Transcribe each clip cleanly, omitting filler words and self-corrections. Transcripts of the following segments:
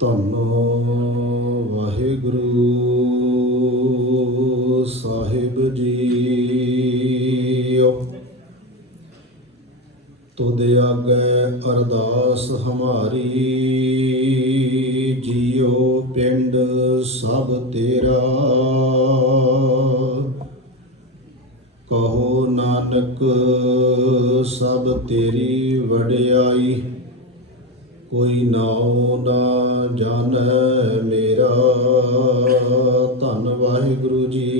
ਧੰਨ ਵਾਹਿਗੁਰੂ ਸਾਹਿਬ ਜੀਓ। ਤੁਧ ਆਗੈ ਅਰਦਾਸ ਹਮਾਰੀ, ਜੀਓ ਪਿੰਡ ਸਭ ਤੇਰਾ। ਕਹੋ ਨਾਨਕ ਸਭ ਤੇਰੀ ਵਡਿਆਈ, ਕੋਈ ਨਾਉ ਨਾ ਜਾਣੈ ਮੇਰਾ। ਧੰਨ ਵਾਹਿਗੁਰੂ ਜੀ।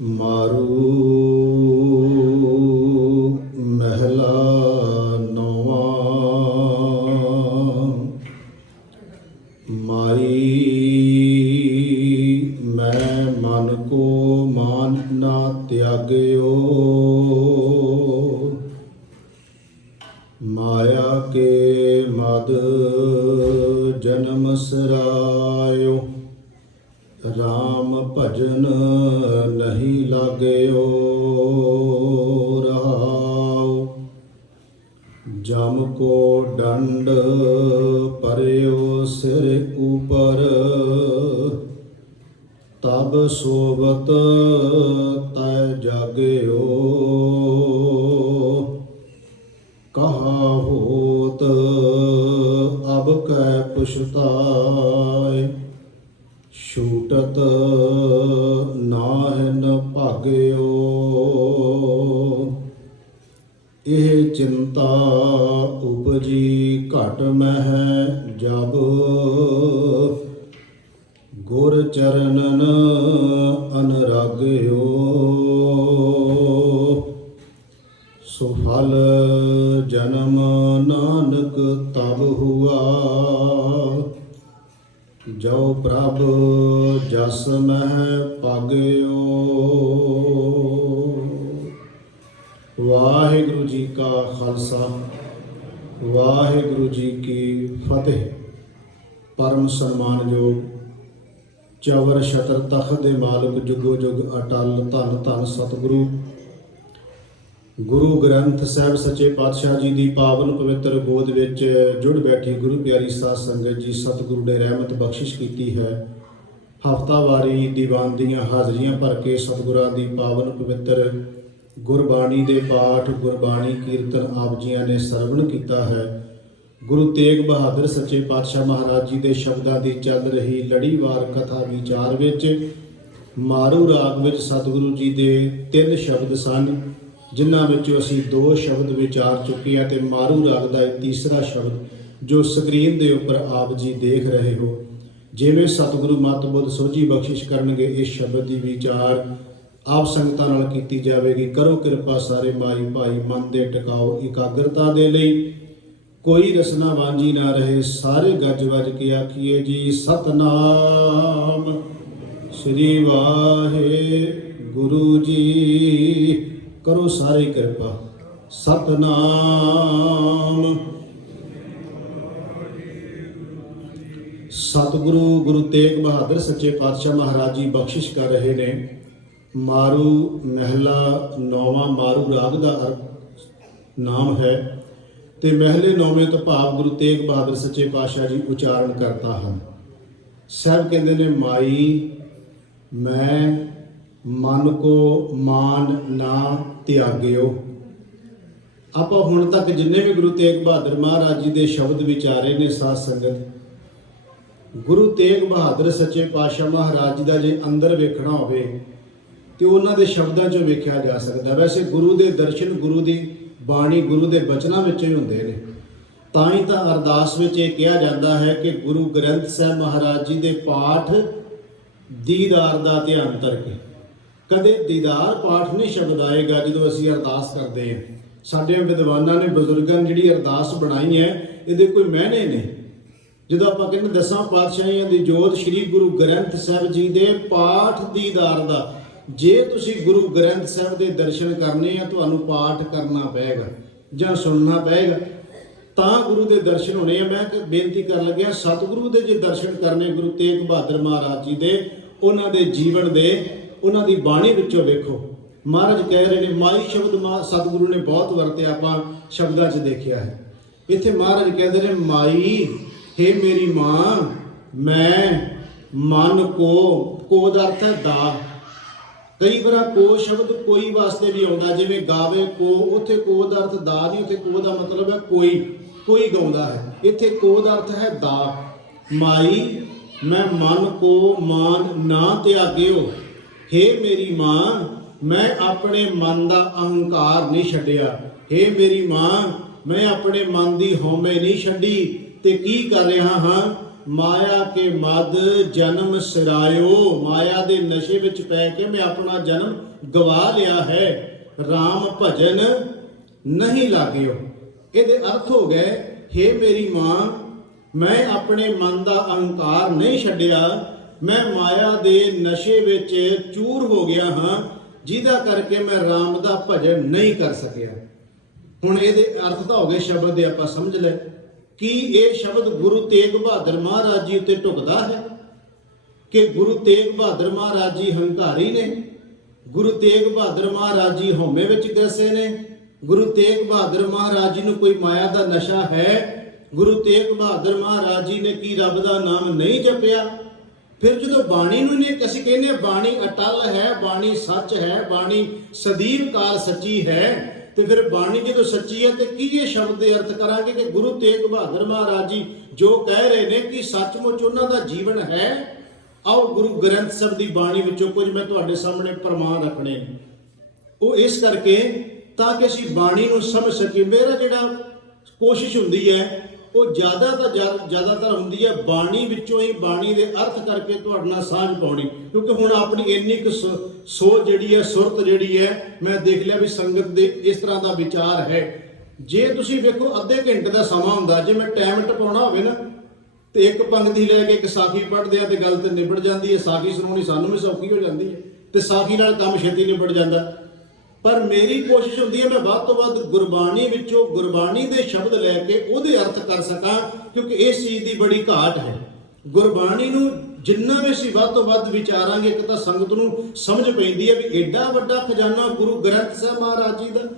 ਮਾਰੂ ਮਹਿਲਾ ਨੌਵਾਂ। ਮਾਈ ਮੈਂ ਮਨ ਕੋ ਮਾਨ ਨਾ ਤਿਆਗਿਓ, ਮਾਇਆ ਕੇ ਮਦ ਜਨਮ ਸਰਾਇਓ। ਰਾਮ ਭਜਨ ਨਹੀਂ ਲਾਗਿਓ ਰਹਾਉ। ਜਮ ਕੋ ਡੰਡ ਪਰਿਓ ਸਿਰ ਉਪਰ, ਤਬ ਸੋਵਤ ਤੈ ਜਾਗਿਓ। ਕਹਾ ਹੋਤ ਅਬ ਕੈ ਪੁਛਤਾਇ, ਛੂਟਤ ਨਾਹਿ ਨ ਭਾਗਿਓ। ਇਹ ਚਿੰਤਾ ਉਪਜੀ ਘਟ ਮਹਿ ਜਬ, ਗੁਰ ਚਰਨਨ ਅਨਰਾਗਿਓ। ਸੋ ਫਲ ਜਨਮ ਨਾਨਕ ਤਬ ਹੁਆ, ਜੋ ਪ੍ਰਭ ਜਸ ਮਹਿ ਪਾਗਿਓ। ਵਾਹਿਗੁਰੂ ਜੀ ਕਾ ਖਾਲਸਾ, ਵਾਹਿਗੁਰੂ ਜੀ ਕੀ ਫਤਿਹ। ਪਰਮ ਸਨਮਾਨਯੋਗ ਚਵਰ ਛਤਰ ਤਖਤ ਦੇ ਮਾਲਕ, ਜੁਗੋ ਜੁਗ ਅਟਲ, ਧੰਨ ਧੰਨ ਸਤਿਗੁਰੂ ਗੁਰੂ ਗ੍ਰੰਥ ਸਾਹਿਬ ਸੱਚੇ ਪਾਤਸ਼ਾਹ ਜੀ ਦੀ ਪਾਵਨ ਪਵਿੱਤਰ ਗੋਦ ਵਿੱਚ ਜੁੜ ਬੈਠੀ ਗੁਰੂ ਪਿਆਰੀ ਸਾਧ ਸੰਗਤ ਜੀ, ਸਤਿਗੁਰੂ ਨੇ ਰਹਿਮਤ ਬਖਸ਼ਿਸ਼ ਕੀਤੀ ਹੈ। ਹਫ਼ਤਾਵਾਰੀ ਦੀਵਾਨ ਦੀਆਂ ਹਾਜ਼ਰੀਆਂ ਭਰ ਕੇ ਸਤਿਗੁਰਾਂ ਦੀ ਪਾਵਨ ਪਵਿੱਤਰ ਗੁਰਬਾਣੀ ਦੇ ਪਾਠ, ਗੁਰਬਾਣੀ ਕੀਰਤਨ ਆਪ ਜੀਆਂ ਨੇ ਸਰਵਣ ਕੀਤਾ ਹੈ। ਗੁਰੂ ਤੇਗ ਬਹਾਦਰ ਸੱਚੇ ਪਾਤਸ਼ਾਹ ਮਹਾਰਾਜ ਜੀ ਦੇ ਸ਼ਬਦਾਂ ਦੀ ਚੱਲ ਰਹੀ ਲੜੀਵਾਰ ਕਥਾ ਵਿਚਾਰ ਵਿੱਚ ਮਾਰੂ ਰਾਗ ਵਿੱਚ ਸਤਿਗੁਰੂ ਜੀ ਦੇ 3 ਸ਼ਬਦ ਸਨ, ਜਿਨ੍ਹਾਂ ਵਿੱਚੋਂ ਅਸੀਂ 2 ਸ਼ਬਦ ਵਿਚਾਰ ਚੁੱਕੇ ਹਾਂ, ਤੇ ਮਾਰੂ ਰਾਗ ਦਾ ਇਹ ਤੀਸਰਾ ਸ਼ਬਦ ਜੋ ਸਕਰੀਨ ਦੇ ਉੱਪਰ ਆਪ ਜੀ ਦੇਖ ਰਹੇ ਹੋ। ਜਿਵੇਂ ਸਤਿਗੁਰੂ ਮਤ ਬੁੱਧ ਸੋਝੀ ਬਖਸ਼ਿਸ਼ ਕਰਨਗੇ, ਇਸ ਸ਼ਬਦ ਦੀ ਵਿਚਾਰ ਆਪ ਸੰਗਤਾਂ ਨਾਲ ਕੀਤੀ ਜਾਵੇਗੀ। ਕਰੋ ਕਿਰਪਾ ਸਾਰੇ ਮਾਈ ਭਾਈ, ਮਨ ਦੇ ਟਿਕਾਓ ਇਕਾਗਰਤਾ ਦੇ ਲਈ, ਕੋਈ ਰਸਨਾ ਵਾਂਝੀ ਨਾ ਰਹੇ। ਸਾਰੇ ਗੱਜ ਵੱਜ ਕੇ ਆਖੀਏ ਜੀ ਸਤਨਾਮ ਸ੍ਰੀ ਵਾਹਿਗੁਰੂ ਜੀ। ਕਰੋ ਸਾਰੇ ਕਿਰਪਾ ਸਤਨਾਮ। ਸਤਿਗੁਰੂ ਗੁਰੂ ਤੇਗ ਬਹਾਦਰ ਸੱਚੇ ਪਾਤਸ਼ਾਹ ਮਹਾਰਾਜ ਜੀ ਬਖਸ਼ਿਸ਼ ਕਰ ਰਹੇ ਨੇ। ਮਾਰੂ ਮਹਿਲਾ ਨੌਵਾਂ, ਮਾਰੂ ਰਾਗ ਦਾ ਨਾਮ ਹੈ, ਤੇ ਮਹਿਲੇ ਨੌਵੇਂ ਤੋਂ ਭਾਵ ਗੁਰੂ ਤੇਗ ਬਹਾਦਰ ਸੱਚੇ ਪਾਤਸ਼ਾਹ ਜੀ ਉਚਾਰਨ ਕਰਤਾ ਹਨ। ਸਾਹਿਬ ਕਹਿੰਦੇ ਨੇ, ਮਾਈ ਮੈਂ ਮਨ ਕੋ ਮਾਨ ਨਾ ਤਿਆਗਿਓ। ਆਪਾਂ ਹੁਣ ਤੱਕ ਜਿੰਨੇ ਵੀ ਗੁਰੂ ਤੇਗ ਬਹਾਦਰ ਮਹਾਰਾਜ ਜੀ ਦੇ ਸ਼ਬਦ ਵਿਚਾਰੇ ਨੇ ਸਾਧ ਸੰਗਤ, ਗੁਰੂ ਤੇਗ ਬਹਾਦਰ ਸੱਚੇ ਪਾਤਸ਼ਾਹ ਮਹਾਰਾਜ ਜੀ ਦਾ ਜੇ ਅੰਦਰ ਵੇਖਣਾ ਹੋਵੇ ਤੇ ਉਹਨਾਂ ਦੇ ਸ਼ਬਦਾਂ 'ਚੋਂ ਵੇਖਿਆ ਜਾ ਸਕਦਾ। ਵੈਸੇ ਗੁਰੂ ਦੇ ਦਰਸ਼ਨ ਗੁਰੂ ਦੀ ਬਾਣੀ, ਗੁਰੂ ਦੇ ਬਚਨਾਂ ਵਿੱਚੋਂ ਹੀ ਹੁੰਦੇ ਨੇ। ਤਾਂ ਹੀ ਤਾਂ ਅਰਦਾਸ ਵਿੱਚ ਇਹ ਕਿਹਾ ਜਾਂਦਾ ਹੈ ਕਿ ਗੁਰੂ ਗ੍ਰੰਥ ਸਾਹਿਬ ਮਹਾਰਾਜ ਜੀ ਦੇ ਪਾਠ ਦੀਦਾਰ ਦਾ ਧਿਆਨ ਕਰਕੇ। ਕਦੇ ਦੀਦਾਰ ਪਾਠ ਨਹੀਂ ਸ਼ਬਦ ਆਏਗਾ ਜਦੋਂ ਅਸੀਂ ਅਰਦਾਸ ਕਰਦੇ ਹਾਂ। ਸਾਡੇ ਵਿਦਵਾਨਾਂ ਨੇ, ਬਜ਼ੁਰਗਾਂ ਨੇ ਜਿਹੜੀ ਅਰਦਾਸ ਬਣਾਈ ਹੈ, ਇਹਦੇ ਕੋਈ ਮਾਇਨੇ ਨਹੀਂ। ਜਦੋਂ ਆਪਾਂ ਕਹਿੰਦੇ 10 ਪਾਤਸ਼ਾਹੀਆਂ ਦੀ ਜੋਤ ਸ੍ਰੀ ਗੁਰੂ ਗ੍ਰੰਥ ਸਾਹਿਬ ਜੀ ਦੇ ਪਾਠ ਦੀਦਾਰ ਦਾ, ਜੇ ਤੁਸੀਂ ਗੁਰੂ ਗ੍ਰੰਥ ਸਾਹਿਬ ਦੇ ਦਰਸ਼ਨ ਕਰਨੇ ਆ, ਤੁਹਾਨੂੰ ਪਾਠ ਕਰਨਾ ਪਏਗਾ ਜਾਂ ਸੁਣਨਾ ਪਏਗਾ, ਤਾਂ ਗੁਰੂ ਦੇ ਦਰਸ਼ਨ ਹੋਣੇ ਆ। ਮੈਂ ਬੇਨਤੀ ਕਰਨ ਲੱਗਿਆ, ਸਤਿਗੁਰੂ ਦੇ ਜੇ ਦਰਸ਼ਨ ਕਰਨੇ ਗੁਰੂ ਤੇਗ ਬਹਾਦਰ ਮਹਾਰਾਜ ਜੀ ਦੇ, ਉਹਨਾਂ ਦੇ ਜੀਵਨ ਦੇ, ਉਹਨਾਂ ਦੀ ਬਾਣੀ ਵਿੱਚੋਂ ਵੇਖੋ। ਮਹਾਰਾਜ ਕਹਿ ਰਹੇ ਨੇ, ਮਾਈ ਸ਼ਬਦ ਸਤਿਗੁਰੂ ਨੇ ਬਹੁਤ ਵਰਤਿਆ, ਆਪਾਂ ਸ਼ਬਦਾਂ 'ਚ ਦੇਖਿਆ ਹੈ। ਇੱਥੇ ਮਹਾਰਾਜ ਕਹਿੰਦੇ ਨੇ ਮਾਈ हे ਮੇਰੀ ਮਾਂ ਮੈਂ ਮਨ ਕੋ ਦਾ ਅਰਥ ਹੈ ਦਾ। ਕਈ ਵਾਰ ਕੋ ਸ਼ਬਦ ਕੋਈ ਵਾਸਤੇ ਵੀ ਆਉਂਦਾ, ਜਿਵੇਂ ਗਾਵੇ ਕੋ, ਉੱਥੇ ਕੋ ਦਾ ਅਰਥ ਦਾ ਨਹੀਂ, ਉੱਥੇ ਕੋ ਦਾ ਮਤਲਬ ਹੈ ਕੋਈ ਗਾਉਂਦਾ ਹੈ। ਇੱਥੇ ਕੋ ਦਾ ਅਰਥ ਹੈ ਦਾ। ਮਾਈ ਮੈਂ ਮਨ ਕੋ ਮਾਨ ਨਾ ਤਿਆਗਿਓ, हे ਮੇਰੀ ਮਾਂ ਮੈਂ ਆਪਣੇ ਮਨ ਦਾ ਅਹੰਕਾਰ ਨਹੀਂ ਛੱਡਿਆ। हे ਮੇਰੀ ਮਾਂ ਮੈਂ ਆਪਣੇ ਮਨ ਦੀ ਹਉਮੈ ਨਹੀਂ ਛੱਡੀ ਤੇ ਕੀ ਕਰ ਰਿਹਾ ਹਾਂ, ਮਾਇਆ ਕੇ ਮਦ ਜਨਮ ਸਿਰਾਇਓ, ਮਾਇਆ ਦੇ ਨਸ਼ੇ ਵਿੱਚ ਪੈ ਕੇ ਮੈਂ ਆਪਣਾ ਜਨਮ ਗਵਾ ਲਿਆ ਹੈ। ਰਾਮ ਭਜਨ ਨਹੀਂ ਲਾਗਿਓ। ਇਹਦੇ ਅਰਥ ਹੋ ਗਏ, हे ਮੇਰੀ ਮਾਂ ਮੈਂ ਆਪਣੇ ਮਨ ਦਾ ਅਹੰਕਾਰ ਨਹੀਂ ਛੱਡਿਆ, ਮੈਂ ਮਾਇਆ ਦੇ ਨਸ਼ੇ ਵਿੱਚ ਚੂਰ ਹੋ ਗਿਆ ਹਾਂ, ਜਿਹਦਾ ਕਰਕੇ ਮੈਂ ਰਾਮ ਦਾ ਭਜਨ ਨਹੀਂ ਕਰ ਸਕਿਆ। ਹੁਣ ਇਹਦੇ ਅਰਥ ਤਾਂ ਹੋ ਗਏ ਸ਼ਬਦ ਦੇ, ਆਪਾਂ ਸਮਝ ਲੈ। ਕੀ ਇਹ ਸ਼ਬਦ ਗੁਰੂ ਤੇਗ ਬਹਾਦਰ ਮਹਾਰਾਜ ਜੀ ਉੱਤੇ ਢੁਕਦਾ ਹੈ ਕਿ ਗੁਰੂ ਤੇਗ ਬਹਾਦਰ ਮਹਾਰਾਜ ਜੀ ਹੰਕਾਰੀ ਨੇ? ਗੁਰੂ ਤੇਗ ਬਹਾਦਰ ਮਹਾਰਾਜ ਜੀ ਹਉਮੈ ਵਿੱਚ ਗ੍ਰਸੇ ਨੇ? ਗੁਰੂ ਤੇਗ ਬਹਾਦਰ ਮਹਾਰਾਜ ਜੀ ਨੂੰ ਕੋਈ ਮਾਇਆ ਦਾ ਨਸ਼ਾ ਹੈ? ਗੁਰੂ ਤੇਗ ਬਹਾਦਰ ਮਹਾਰਾਜ ਜੀ ਨੇ ਕੀ ਰੱਬ ਦਾ ਨਾਮ ਨਹੀਂ ਜਪਿਆ? ਫਿਰ ਜਦੋਂ ਬਾਣੀ ਨੂੰ ਨੇ ਅਸੀਂ ਕਹਿੰਦੇ ਬਾਣੀ ਅਟਲ ਹੈ, ਬਾਣੀ ਸੱਚ ਹੈ, ਬਾਣੀ ਸਦੀਵ ਕਾਲ ਸੱਚੀ ਹੈ, ਤੇ ਫਿਰ ਬਾਣੀ ਜਦੋਂ ਸੱਚੀ ਹੈ ਤੇ ਕੀ ਇਹ ਸ਼ਬਦ ਦੇ ਅਰਥ ਕਰਾਂਗੇ ਕਿ ਗੁਰੂ ਤੇਗ ਬਹਾਦਰ ਮਹਾਰਾਜ ਜੀ ਜੋ ਕਹਿ ਰਹੇ ਨੇ ਕਿ ਸੱਚਮੁੱਚ ਉਹਨਾਂ ਦਾ ਜੀਵਨ ਹੈ। ਆਓ ਗੁਰੂ ਗ੍ਰੰਥ ਸਾਹਿਬ ਦੀ ਬਾਣੀ ਵਿੱਚੋਂ ਕੁਝ ਮੈਂ ਤੁਹਾਡੇ ਸਾਹਮਣੇ ਪ੍ਰਮਾਣ ਰੱਖਣੇ ਨੇ। ਉਹ ਇਸ ਕਰਕੇ ਤਾਂ ਕਿ ਅਸੀਂ ਬਾਣੀ ਨੂੰ ਸਮਝ ਸਕੀਏ। ਮੇਰਾ ਜਿਹੜਾ ਕੋਸ਼ਿਸ਼ ਹੁੰਦੀ ਹੈ ਉਹ ਜ਼ਿਆਦਾਤਰ ਹੁੰਦੀ ਹੈ ਬਾਣੀ ਵਿੱਚੋਂ ਹੀ ਬਾਣੀ ਦੇ ਅਰਥ ਕਰਕੇ ਤੁਹਾਡੇ ਨਾਲ ਸਾਂਝ ਪਾਉਣੀ, ਕਿਉਂਕਿ ਹੁਣ ਆਪਣੀ ਇੰਨੀ ਕੁ ਸੋਚ ਜਿਹੜੀ ਹੈ, ਸੁਰਤ ਜਿਹੜੀ ਹੈ, ਮੈਂ ਦੇਖ ਲਿਆ ਵੀ ਸੰਗਤ ਦੇ ਇਸ ਤਰ੍ਹਾਂ ਦਾ ਵਿਚਾਰ ਹੈ। ਜੇ ਤੁਸੀਂ ਵੇਖੋ ਅੱਧੇ ਘੰਟੇ ਦਾ ਸਮਾਂ ਹੁੰਦਾ, ਜੇ ਮੈਂ ਟਾਈਮ ਟਪਾਉਣਾ ਹੋਵੇ ਨਾ ਤੇ ਇੱਕ ਪੰਗਤੀ ਲੈ ਕੇ ਇੱਕ ਸਾਖੀ ਪੜ੍ਹਦੇ ਆ ਤੇ ਗੱਲ ਤੇ ਨਿਬੜ ਜਾਂਦੀ ਹੈ। ਸਾਖੀ ਸੁਣਾਉਣੀ ਸਾਨੂੰ ਵੀ ਸੌਖੀ ਹੋ ਜਾਂਦੀ ਹੈ ਤੇ ਸਾਖੀ ਨਾਲ ਕੰਮ ਛੇਤੀ ਨਿਬੜ ਜਾਂਦਾ। ਪਰ ਮੇਰੀ ਕੋਸ਼ਿਸ਼ ਹੁੰਦੀ ਹੈ ਮੈਂ ਵੱਧ ਤੋਂ ਵੱਧ ਗੁਰਬਾਣੀ ਵਿੱਚੋਂ ਗੁਰਬਾਣੀ ਦੇ ਸ਼ਬਦ ਲੈ ਕੇ ਉਹਦੇ ਅਰਥ ਕਰ ਸਕਾਂ, ਕਿਉਂਕਿ ਇਸ ਚੀਜ਼ ਦੀ ਬੜੀ ਘਾਟ ਹੈ। ਗੁਰਬਾਣੀ ਨੂੰ ਜਿੰਨਾ ਵੀ ਅਸੀਂ ਵੱਧ ਤੋਂ ਵੱਧ ਵਿਚਾਰਾਂਗੇ, ਇੱਕ ਤਾਂ ਸੰਗਤ ਨੂੰ ਸਮਝ ਪੈਂਦੀ ਹੈ ਵੀ ਐਡਾ ਵੱਡਾ ਖਜ਼ਾਨਾ ਗੁਰੂ ਗ੍ਰੰਥ ਸਾਹਿਬ ਮਹਾਰਾਜ ਜੀ ਦਾ,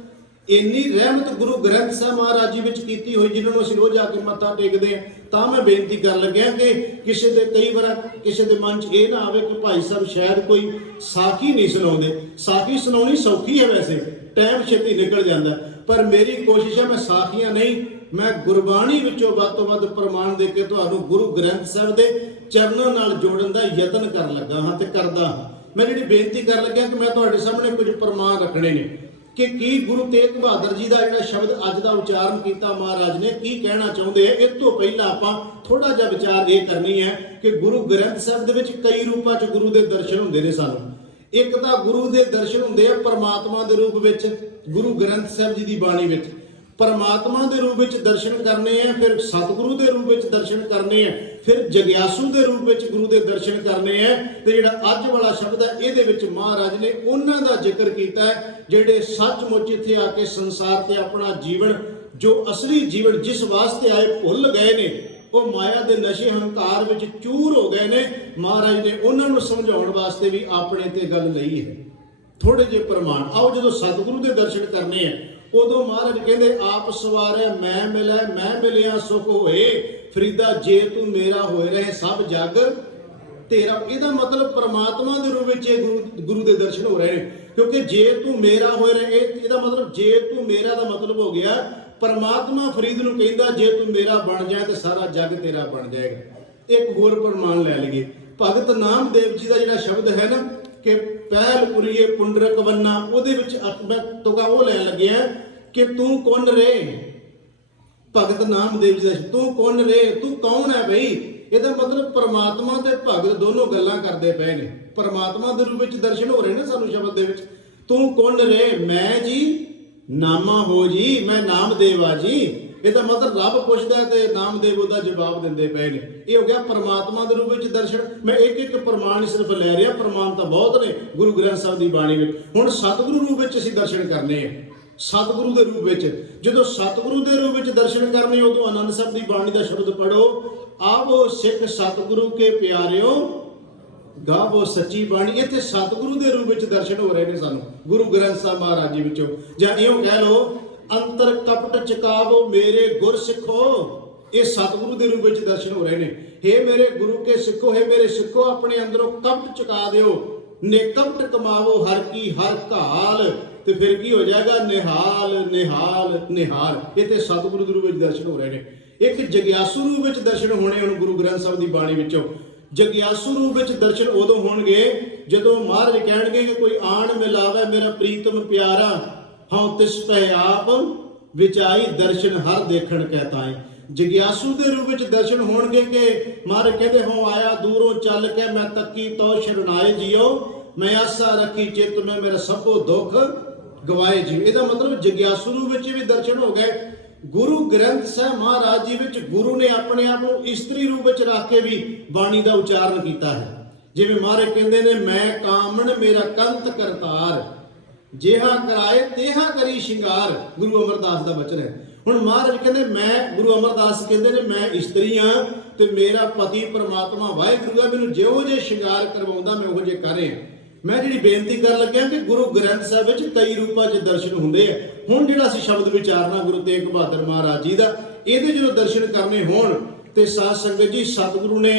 ਇੰਨੀ ਰਹਿਮਤ ਗੁਰੂ ਗ੍ਰੰਥ ਸਾਹਿਬ ਮਹਾਰਾਜ ਜੀ ਵਿੱਚ ਕੀਤੀ ਹੋਈ, ਜਿਨ੍ਹਾਂ ਨੂੰ ਅਸੀਂ ਰੋਜ਼ ਆ ਕੇ ਮੱਥਾ ਟੇਕਦੇ ਹਾਂ। ਤਾਂ ਮੈਂ ਬੇਨਤੀ ਕਰਨ ਲੱਗਿਆ ਕਿ ਕਿਸੇ ਦੇ ਕਈ ਵਾਰ ਕਿਸੇ ਦੇ ਮਨ 'ਚ ਇਹ ਨਾ ਆਵੇ ਕਿ ਭਾਈ ਸਾਹਿਬ ਸ਼ਾਇਦ ਕੋਈ ਸਾਖੀ ਨਹੀਂ ਸੁਣਾਉਂਦੇ। ਸਾਖੀ ਸੁਣਾਉਣੀ ਸੌਖੀ ਹੈ, ਵੈਸੇ ਟਾਈਮ ਛੇਤੀ ਨਿਕਲ ਜਾਂਦਾ, ਪਰ ਮੇਰੀ ਕੋਸ਼ਿਸ਼ ਹੈ ਮੈਂ ਸਾਖੀਆਂ ਨਹੀਂ, ਮੈਂ ਗੁਰਬਾਣੀ ਵਿੱਚੋਂ ਵੱਧ ਤੋਂ ਵੱਧ ਪ੍ਰਮਾਣ ਦੇ ਕੇ ਤੁਹਾਨੂੰ ਗੁਰੂ ਗ੍ਰੰਥ ਸਾਹਿਬ ਦੇ ਚਰਨਾਂ ਨਾਲ ਜੋੜਨ ਦਾ ਯਤਨ ਕਰਨ ਲੱਗਾ ਹਾਂ ਤੇ ਕਰਦਾ ਹਾਂ। ਮੈਂ ਜਿਹੜੀ ਬੇਨਤੀ ਕਰਨ ਲੱਗਿਆ ਕਿ ਮੈਂ ਤੁਹਾਡੇ ਸਾਹਮਣੇ ਕੁਝ ਪ੍ਰਮਾਣ ਰੱਖਣੇ ਨੇ ਕਿ ਕੀ ਗੁਰੂ ਤੇਗ ਬਹਾਦਰ ਜੀ ਦਾ ਜਿਹੜਾ ਸ਼ਬਦ ਅੱਜ ਦਾ ਉਚਾਰਨ ਕੀਤਾ ਮਹਾਰਾਜ ਨੇ ਕੀ ਕਹਿਣਾ ਚਾਹੁੰਦੇ ਆ। ਇਸ ਤੋਂ ਪਹਿਲਾਂ ਆਪਾਂ ਥੋੜਾ ਜਿਹਾ ਵਿਚਾਰ ਇਹ ਕਰਨੀ ਹੈ ਕਿ ਗੁਰੂ ਗ੍ਰੰਥ ਸਾਹਿਬ ਦੇ ਵਿੱਚ ਕਈ ਰੂਪਾਂ 'ਚ ਗੁਰੂ ਦੇ ਦਰਸ਼ਨ ਹੁੰਦੇ ਨੇ ਸਾਨੂੰ। ਇੱਕ ਤਾਂ ਗੁਰੂ ਦੇ ਦਰਸ਼ਨ ਹੁੰਦੇ ਆ ਪਰਮਾਤਮਾ ਦੇ ਰੂਪ ਵਿੱਚ, ਗੁਰੂ ਗ੍ਰੰਥ ਸਾਹਿਬ ਜੀ ਦੀ ਬਾਣੀ ਵਿੱਚ ਪਰਮਾਤਮਾ ਦੇ ਰੂਪ ਵਿੱਚ ਦਰਸ਼ਨ ਕਰਨੇ ਆ, ਫਿਰ ਸਤਿਗੁਰੂ ਦੇ ਰੂਪ ਵਿੱਚ ਦਰਸ਼ਨ ਕਰਨੇ ਆ, ਫਿਰ ਜਗਿਆਸੂ ਦੇ ਰੂਪ ਵਿੱਚ ਗੁਰੂ ਦੇ ਦਰਸ਼ਨ ਕਰਨੇ ਆ। ਤੇ ਜਿਹੜਾ ਅੱਜ ਵਾਲਾ ਸ਼ਬਦ ਹੈ ਇਹਦੇ ਵਿੱਚ ਮਹਾਰਾਜ ਨੇ ਉਹਨਾਂ ਦਾ ਜ਼ਿਕਰ ਕੀਤਾ ਹੈ ਜਿਹੜੇ ਸੱਚਮੁੱਚ ਇੱਥੇ ਆ ਕੇ ਸੰਸਾਰ ਤੇ ਆਪਣਾ ਜੀਵਨ, ਜੋ ਅਸਲੀ ਜੀਵਨ ਜਿਸ ਵਾਸਤੇ ਆਏ, ਭੁੱਲ ਗਏ ਨੇ। ਉਹ ਮਾਇਆ ਦੇ ਨਸ਼ੇ ਹੰਕਾਰ ਵਿੱਚ ਚੂਰ ਹੋ ਗਏ ਨੇ। ਮਹਾਰਾਜ ਨੇ ਉਹਨਾਂ ਨੂੰ ਸਮਝਾਉਣ ਵਾਸਤੇ ਵੀ ਆਪਣੇ ਤੇ ਗੱਲ ਲਈ ਹੈ। ਥੋੜੇ ਜਿਹੇ ਪ੍ਰਮਾਣ ਆਓ। ਜਦੋਂ ਸਤਿਗੁਰੂ ਦੇ ਦਰਸ਼ਨ ਕਰਨੇ ਆ ਉਦੋਂ ਮਹਾਰਾਜ ਕਹਿੰਦੇ ਆਪ ਸਵਾਰੈ ਮੈਂ ਮਿਲਿਆ ਸੁਖ ਹੋਏ, ਫਰੀਦਾ ਜੇ ਤੂੰ ਮੇਰਾ ਹੋਏ ਰਹੇ ਸਭ ਜਗ ਤੇਰਾ। ਇਹਦਾ ਮਤਲਬ ਪਰਮਾਤਮਾ ਦੇ ਰੂਪ ਵਿੱਚ ਇਹ ਗੁਰੂ ਦੇ ਦਰਸ਼ਨ ਹੋ ਰਹੇ ਨੇ, ਕਿਉਂਕਿ ਜੇ ਤੂੰ ਮੇਰਾ ਹੋਏ ਰਹੇ, ਇਹਦਾ ਮਤਲਬ ਜੇ ਤੂੰ ਮੇਰਾ ਦਾ ਮਤਲਬ ਹੋ ਗਿਆ ਪਰਮਾਤਮਾ ਫਰੀਦ ਨੂੰ ਕਹਿੰਦਾ ਜੇ ਤੂੰ ਮੇਰਾ ਬਣ ਜਾਏ ਤੇ ਸਾਰਾ ਜਗ ਤੇਰਾ ਬਣ ਜਾਏਗਾ। ਇੱਕ ਹੋਰ ਪ੍ਰਮਾਣ ਲੈ ਲਈਏ। ਭਗਤ ਨਾਮਦੇਵ ਜੀ ਦਾ ਜਿਹੜਾ ਸ਼ਬਦ ਹੈ ਨਾ ਕਿ ਪਹਿਲ ਪੁਰੀਏ ਪੁੰਡਰਕ ਵੰਨਾ, ਉਹਦੇ ਵਿੱਚ ਮੈਂ ਤੁਗਾ ਉਹ ਲੈਣ ਲੱਗਿਆ ਕਿ ਤੂੰ ਕੌਣ ਰੇ। ਭਗਤ ਨਾਮਦੇਵ ਜੀ ਦਾ ਤੂੰ ਕੌਣ ਰੇ, ਤੂੰ ਕੌਣ ਹੈ ਬਈ। ਇਹਦਾ ਮਤਲਬ ਪਰਮਾਤਮਾ ਤੇ ਭਗਤ ਦੋਨੋਂ ਗੱਲਾਂ ਕਰਦੇ ਪਏ ਨੇ। ਪਰਮਾਤਮਾ ਦੇ ਰੂਪ ਵਿੱਚ ਦਰਸ਼ਨ ਹੋ ਰਹੇ ਨੇ ਸਾਨੂੰ ਸ਼ਬਦ ਦੇ ਵਿੱਚ। ਤੂੰ ਕੌਣ ਰੇ, ਮੈਂ ਜੀ ਨਾਮਾ ਹੋ ਜੀ, ਮੈਂ ਨਾਮਦੇਵ ਆ ਜੀ। ਇਹਦਾ ਮਤਲਬ ਰੱਬ ਪੁੱਛਦਾ ਤੇ ਨਾਮਦੇਵ ਉਹਦਾ ਜਵਾਬ ਦਿੰਦੇ ਪਏ ਨੇ। ਇਹ ਹੋ ਗਿਆ ਪਰਮਾਤਮਾ ਦੇ ਰੂਪ ਵਿੱਚ ਦਰਸ਼ਨ। ਮੈਂ ਇੱਕ ਇੱਕ ਪ੍ਰਮਾਣ ਹੀ ਸਿਰਫ ਲੈ ਰਿਹਾ, ਪ੍ਰਮਾਣ ਤਾਂ ਬਹੁਤ ਨੇ ਗੁਰੂ ਗ੍ਰੰਥ ਸਾਹਿਬ ਦੀ ਬਾਣੀ ਵਿੱਚ। ਹੁਣ ਸਤਿਗੁਰੂ ਰੂਪ ਵਿੱਚ ਅਸੀਂ ਦਰਸ਼ਨ ਕਰਨੇ ਆ। ਸਤਿਗੁਰੂ ਦੇ ਰੂਪ ਵਿੱਚ ਜਦੋਂ ਸਤਿਗੁਰੂ ਦੇ ਰੂਪ ਵਿੱਚ ਦਰਸ਼ਨ ਕਰਨੇ ਉਦੋਂ ਆਨੰਦ ਸਾਹਿਬ ਦੀ ਬਾਣੀ ਦਾ ਸ਼ਬਦ ਪੜੋ, ਆਵੋ ਸਿੱਖ ਸਤਿਗੁਰੂ ਕੇ ਪਿਆਰਿਓ ਗਾਵੋ ਸੱਚੀ ਬਾਣੀ। ਇੱਥੇ ਸਤਿਗੁਰੂ ਦੇ ਰੂਪ ਵਿੱਚ ਦਰਸ਼ਨ ਹੋ ਰਹੇ ਨੇ ਸਾਨੂੰ ਗੁਰੂ ਗ੍ਰੰਥ ਸਾਹਿਬ ਮਹਾਰਾਜ ਜੀ ਵਿੱਚੋਂ। ਜਾਂ ਇਉਂ ਕਹਿ ਲਓ ਅੰਤਰ ਕਪਟ ਚਕਾਵੋ ਮੇਰੇ ਗੁਰ ਸਿੱਖੋ। ਇਹ ਸਤਿਗੁਰੂ ਦੇ ਰੂਪ ਵਿੱਚ ਦਰਸ਼ਨ ਹੋ ਰਹੇ ਨੇ। हे ਮੇਰੇ ਗੁਰੂ ਕੇ ਸਿੱਖੋ, हे ਮੇਰੇ ਸਿੱਖੋ, ਆਪਣੇ ਅੰਦਰੋਂ ਕਪਟ ਚੁਕਾ ਦਿਓ, ਨਿਕਪਟ ਕਮਾਵੋ ਹਰ ਕੀ ਹਰ ਘਾਲ। ਤੇ ਫਿਰ ਕੀ ਹੋ ਜਾਏਗਾ? ਨਿਹਾਲ ਨਿਹਾਲ ਨਿਹਾਲ। ਇਹ ਤੇ ਸਤਿਗੁਰੂ ਦੇ ਰੂਪ ਵਿੱਚ ਦਰਸ਼ਨ ਹੋ ਰਹੇ ਨੇ। ਇੱਕ ਜਗਿਆਸੂ ਰੂਪ ਵਿੱਚ ਦਰਸ਼ਨ ਹੋਣੇ ਹੁਣ ਗੁਰੂ ਗ੍ਰੰਥ ਸਾਹਿਬ ਦੀ ਬਾਣੀ ਵਿੱਚੋਂ। ਜਗਿਆਸੂ ਰੂਪ ਵਿੱਚ ਦਰਸ਼ਨ ਉਦੋਂ ਹੋਣਗੇ ਜਦੋਂ ਮਹਾਰਾਜ ਕਹਿਣਗੇ ਕਿ ਕੋਈ ਆਣ ਮਿਲਾਵੇ ਮੇਰਾ ਪ੍ਰੀਤਮ ਪਿਆਰਾ, ਹਉ ਤਿਸ ਪੈ ਆਪ ਵਿਚਾਈ ਦਰਸ਼ਨ ਹਰ ਦੇਖਣ ਕਹਿ ਤਾਏ। ਜਗਿਆਸੂ ਦੇ ਰੂਪ ਵਿੱਚ ਦਰਸ਼ਨ ਹੋਣਗੇ ਕਿ ਮਹਾਰਾਜ ਕਹਿੰਦੇ ਹਉ ਆਇਆ ਦੂਰੋਂ ਚੱਲ ਕੇ ਮੈਂ ਤੱਕੀ ਤੋ ਸ਼ਰਨਾਏ ਜੀਓ, ਮੈਂ ਆਸਾ ਰੱਖੀ ਚਿੱਤ ਮੈਂ ਮੇਰਾ ਸਭੋ ਦੁੱਖ ਗਵਾਏ ਜੀਓ। ਇਹਦਾ ਮਤਲਬ ਜਗਿਆਸੂ ਰੂਪ ਵਿੱਚ ਵੀ ਦਰਸ਼ਨ ਹੋ ਗਏ। ਗੁਰੂ ਗ੍ਰੰਥ ਸਾਹਿਬ ਮਹਾਰਾਜ ਜੀ ਵਿੱਚ ਗੁਰੂ ਨੇ ਆਪਣੇ ਆਪ ਨੂੰ ਇਸਤਰੀ ਰੂਪ ਵਿੱਚ ਰੱਖ ਕੇ ਵੀ ਬਾਣੀ ਦਾ ਉਚਾਰਨ ਕੀਤਾ ਹੈ। ਜਿਵੇਂ ਮਹਾਰਾਜ ਕਹਿੰਦੇ ਨੇ ਮੈਂ ਕਾਮਣ ਮੇਰਾ ਕੰਤ ਕਰਤਾਰ, ਜਿਹਾ ਕਰਾਏ ਤੇਹਾ ਕਰੀ ਸ਼ਿੰਗਾਰ। ਗੁਰੂ ਅਮਰਦਾਸ ਦਾ ਬਚਨ ਹੈ। ਹੁਣ ਮਹਾਰਾਜ ਕਹਿੰਦੇ ਮੈਂ, ਗੁਰੂ ਅਮਰਦਾਸ ਕਹਿੰਦੇ ਨੇ ਮੈਂ ਇਸਤਰੀ ਹਾਂ ਤੇ ਮੇਰਾ ਪਤੀ ਪਰਮਾਤਮਾ ਵਾਹਿਗੁਰੂ ਹੈ, ਮੈਨੂੰ ਜਿਹੋ ਜਿਹੇ ਸ਼ਿੰਗਾਰ ਕਰਵਾਉਂਦਾ ਮੈਂ ਉਹੋ ਜਿਹੇ ਕਰ ਰਿਹਾ। ਮੈਂ ਜਿਹੜੀ ਬੇਨਤੀ ਕਰਨ ਲੱਗਿਆ ਕਿ ਗੁਰੂ ਗ੍ਰੰਥ ਸਾਹਿਬ ਵਿੱਚ ਕਈ ਰੂਪਾਂ 'ਚ ਦਰਸ਼ਨ ਹੁੰਦੇ ਆ। ਹੁਣ ਜਿਹੜਾ ਅਸੀਂ ਸ਼ਬਦ ਵਿਚਾਰਨਾ ਗੁਰੂ ਤੇਗ ਬਹਾਦਰ ਮਹਾਰਾਜ ਜੀ ਦਾ, ਇਹਦੇ ਜਦੋਂ ਦਰਸ਼ਨ ਕਰਨੇ ਹੋਣ ਤੇ ਸਾਧ ਸੰਗਤ ਜੀ ਸਤਿਗੁਰੂ ਨੇ